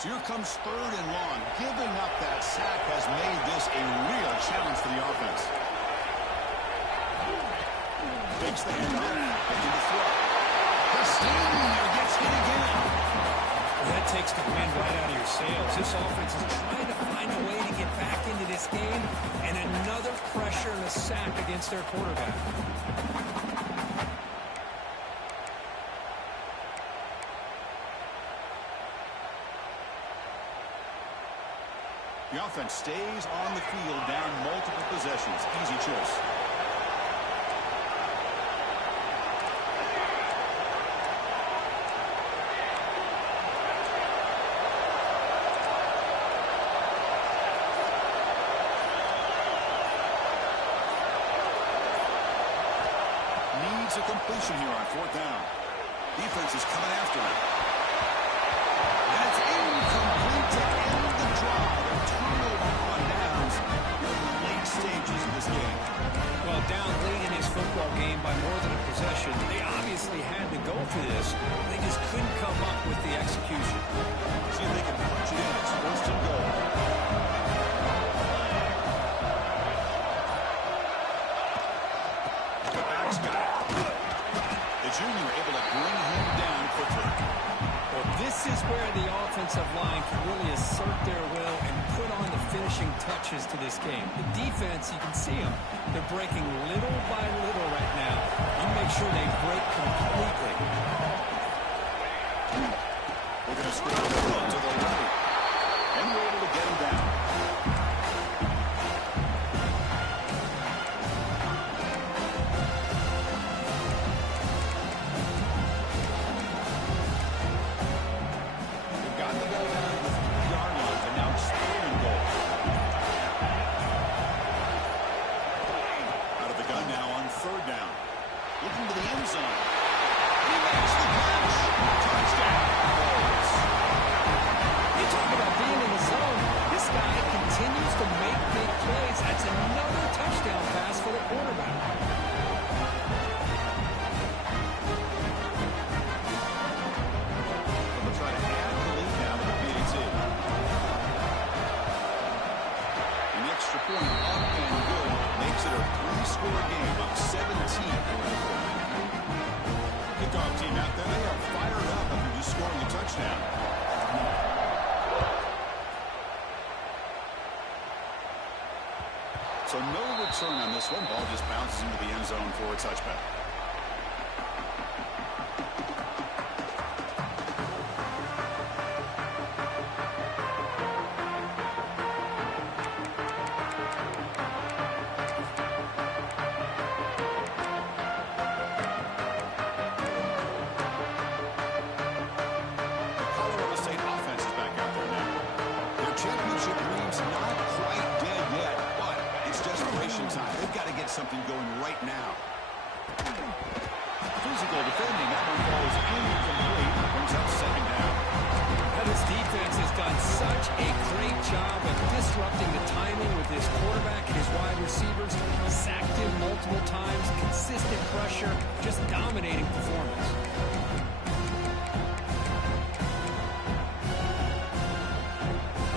So here comes third and long. Giving up that sack has made this a real challenge for the offense. Takes the handoff, making the throw. Christine gets hit again. Well, that takes the wind right out of your sails. This offense is trying to find a way to get back into this game, and another pressure and a sack against their quarterback. The offense stays on the field down multiple possessions. Easy choice. Needs a completion here on fourth down. Defense is coming after him. And it's incomplete to end the drive. A turnover on downs in the late stages of this game. Well, down late in his football game by more than a possession, they obviously had to go for this. They just couldn't come up with the execution. See if they can punch it in. It's first and goal. The back's got it. The junior able to bring him down quickly. Well, this is where the offensive line can really assert their will and put on the finishing touches to this game. The defense, you can see them. They're breaking little by little right now. You make sure they break completely. We're going to score to the right. And we're able to get him down. They've gotten the ball down to the 3-yard line, but now it's third and goal. Out of the gun now on third down. Looking to the end zone. He makes the catch. Touchdown. Bulls. guy continues to make big plays. That's another touchdown pass for the quarterback. They'll try to add the lead now to the PAT. An extra point up and good makes it a 3-score game of 17. Kickoff team out there, they are fired up after just scoring a touchdown. So no return on this one. Ball just bounces into the end zone for a touchback. Colorado State offense is back out there now. Their championship dream's not quite dead yet, but it's desperation time. They've got to get something going right now. Physical defending. That one falls incomplete. Brings up second down. Now, this defense has done such a great job of disrupting the timing with his quarterback and his wide receivers. Sacked him multiple times. Consistent pressure. Just dominating performance.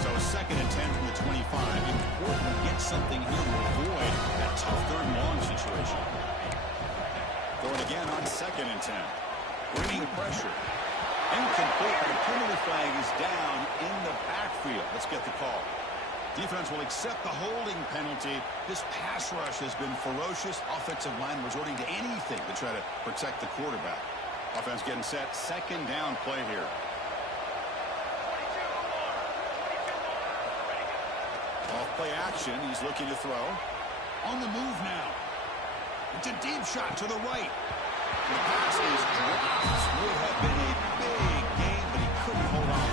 So second and 10 from the 25. Important to get something here to avoid that tough third and long situation. Going again on second and 10. Bringing pressure. Incomplete. The penalty flag is down in the backfield. Let's get the call. Defense will accept the holding penalty. This pass rush has been ferocious. Offensive line resorting to anything to try to protect the quarterback. Offense getting set. Second down play here. Off play action. He's looking to throw. On the move now. It's a deep shot to the right. The pass is dropped. Would have been a big game, but he couldn't hold on.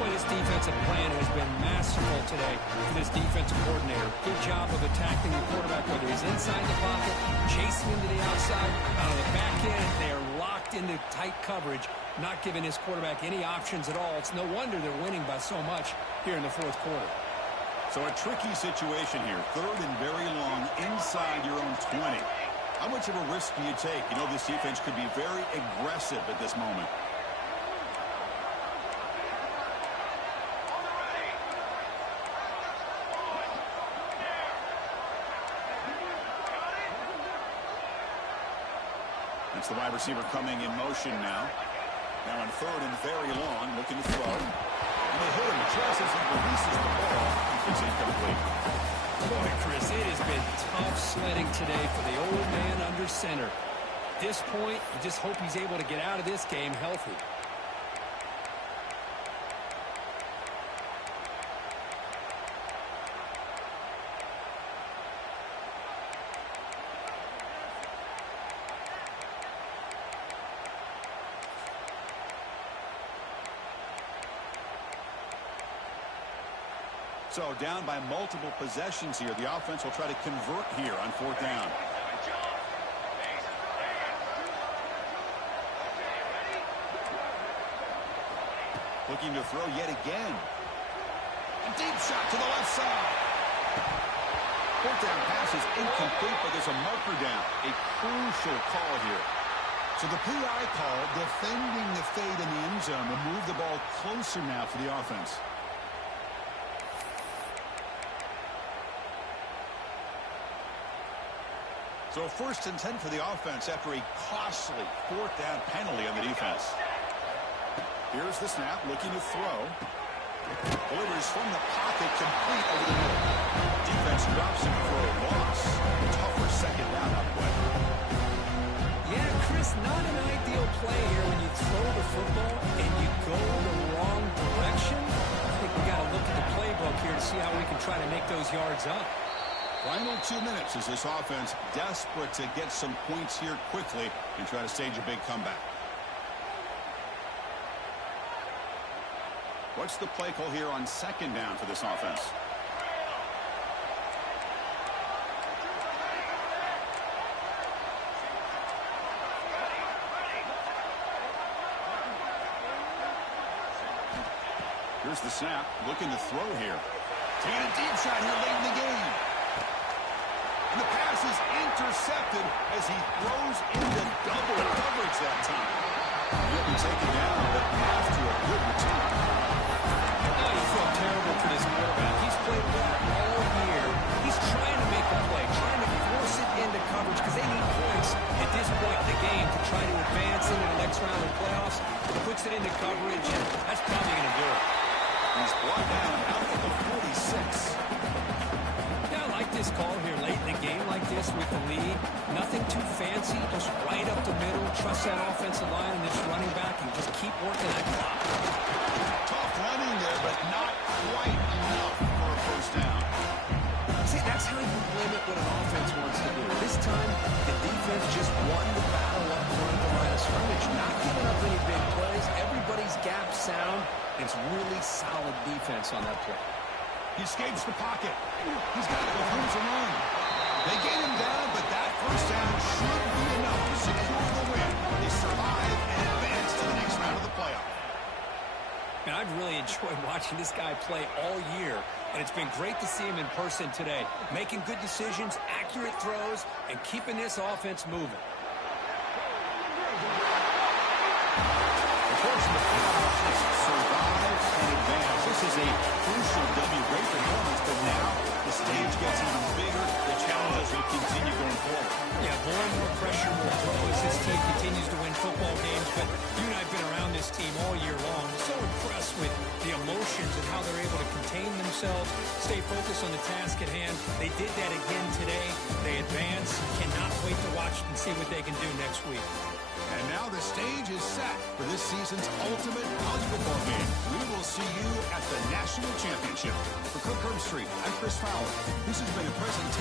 Boy, this defensive plan has been masterful today for this defensive coordinator. Good job of attacking the quarterback, whether he's inside the pocket, chasing him to the outside, out of the back end. They are locked into tight coverage, not giving his quarterback any options at all. It's no wonder they're winning by so much here in the fourth quarter. So a tricky situation here. Third and very long inside your own 20. How much of a risk do you take? You know, this defense could be very aggressive at this moment. It's the wide receiver coming in motion now. Now on third and very long, looking to throw. And they hit him. Chases and releases the ball. It's incomplete. Boy, Chris, it has been tough sledding today for the old man under center. At this point, you just hope he's able to get out of this game healthy. So down by multiple possessions here. The offense will try to convert here on fourth down. Looking to throw yet again. A deep shot to the left side. Fourth down pass is incomplete, but there's a marker down. A crucial call here. So the PI call, defending the fade in the end zone, will move the ball closer now for the offense. So first and 10 for the offense after a costly fourth down penalty on the defense. Here's the snap, looking to throw. Delivers from the pocket, complete over the middle. Defense drops him for a loss. Tougher second down that way. Yeah, Chris, not an ideal play here when you throw the football and you go the wrong direction. I think we got to look at the playbook here to see how we can try to make those yards up. Final 2 minutes as this offense desperate to get some points here quickly and try to stage a big comeback. What's the play call here on second down for this offense? Here's the snap, looking to throw here. Taking a deep shot here late in the game. And the pass is intercepted as he throws into double coverage that time. He'll be taken down, but after a good return. Oh, you feel terrible for this quarterback. He's played well all year. He's trying to make the play, trying to force it into coverage because they need points at this point in the game to try to advance into the next round of playoffs. Puts it into coverage, and that's probably going to do it. He's brought down out at the 46. Yeah, I like this call here late in the game like this with the lead. Nothing too fancy, just right up the middle. Trust that offensive line and this running back and just keep working that clock. Tough running there, but not quite enough for a first down. See, that's how you limit what an offense wants to do. This time, the defense just won the battle up front at the line of scrimmage, not giving up any big plays. Everybody's gap sound. It's really solid defense on that play. He escapes the pocket. He's got the room to run. They get him down, but that first down should be enough to secure the win. They survive and advance to the next round of the playoff. And I've really enjoyed watching this guy play all year, and it's been great to see him in person today, making good decisions, accurate throws, and keeping this offense moving. Of course, the playoffs is survive and advance. This is a crucial W. Great performance, but now the stage gets even bigger. The challenges will continue going forward. Yeah, more pressure will grow as this team continues to win football games, but you and I have been around this team all year long. So impressed with the emotions and how they're able to contain themselves, stay focused on the task at hand. They did that again today. They advance. Cannot wait to watch and see what they can do next week. And now the stage is set for this season's ultimate college football game. We will see you at the National Championship. For Cook Herbstreit, I'm Chris Fowler. This has been a presentation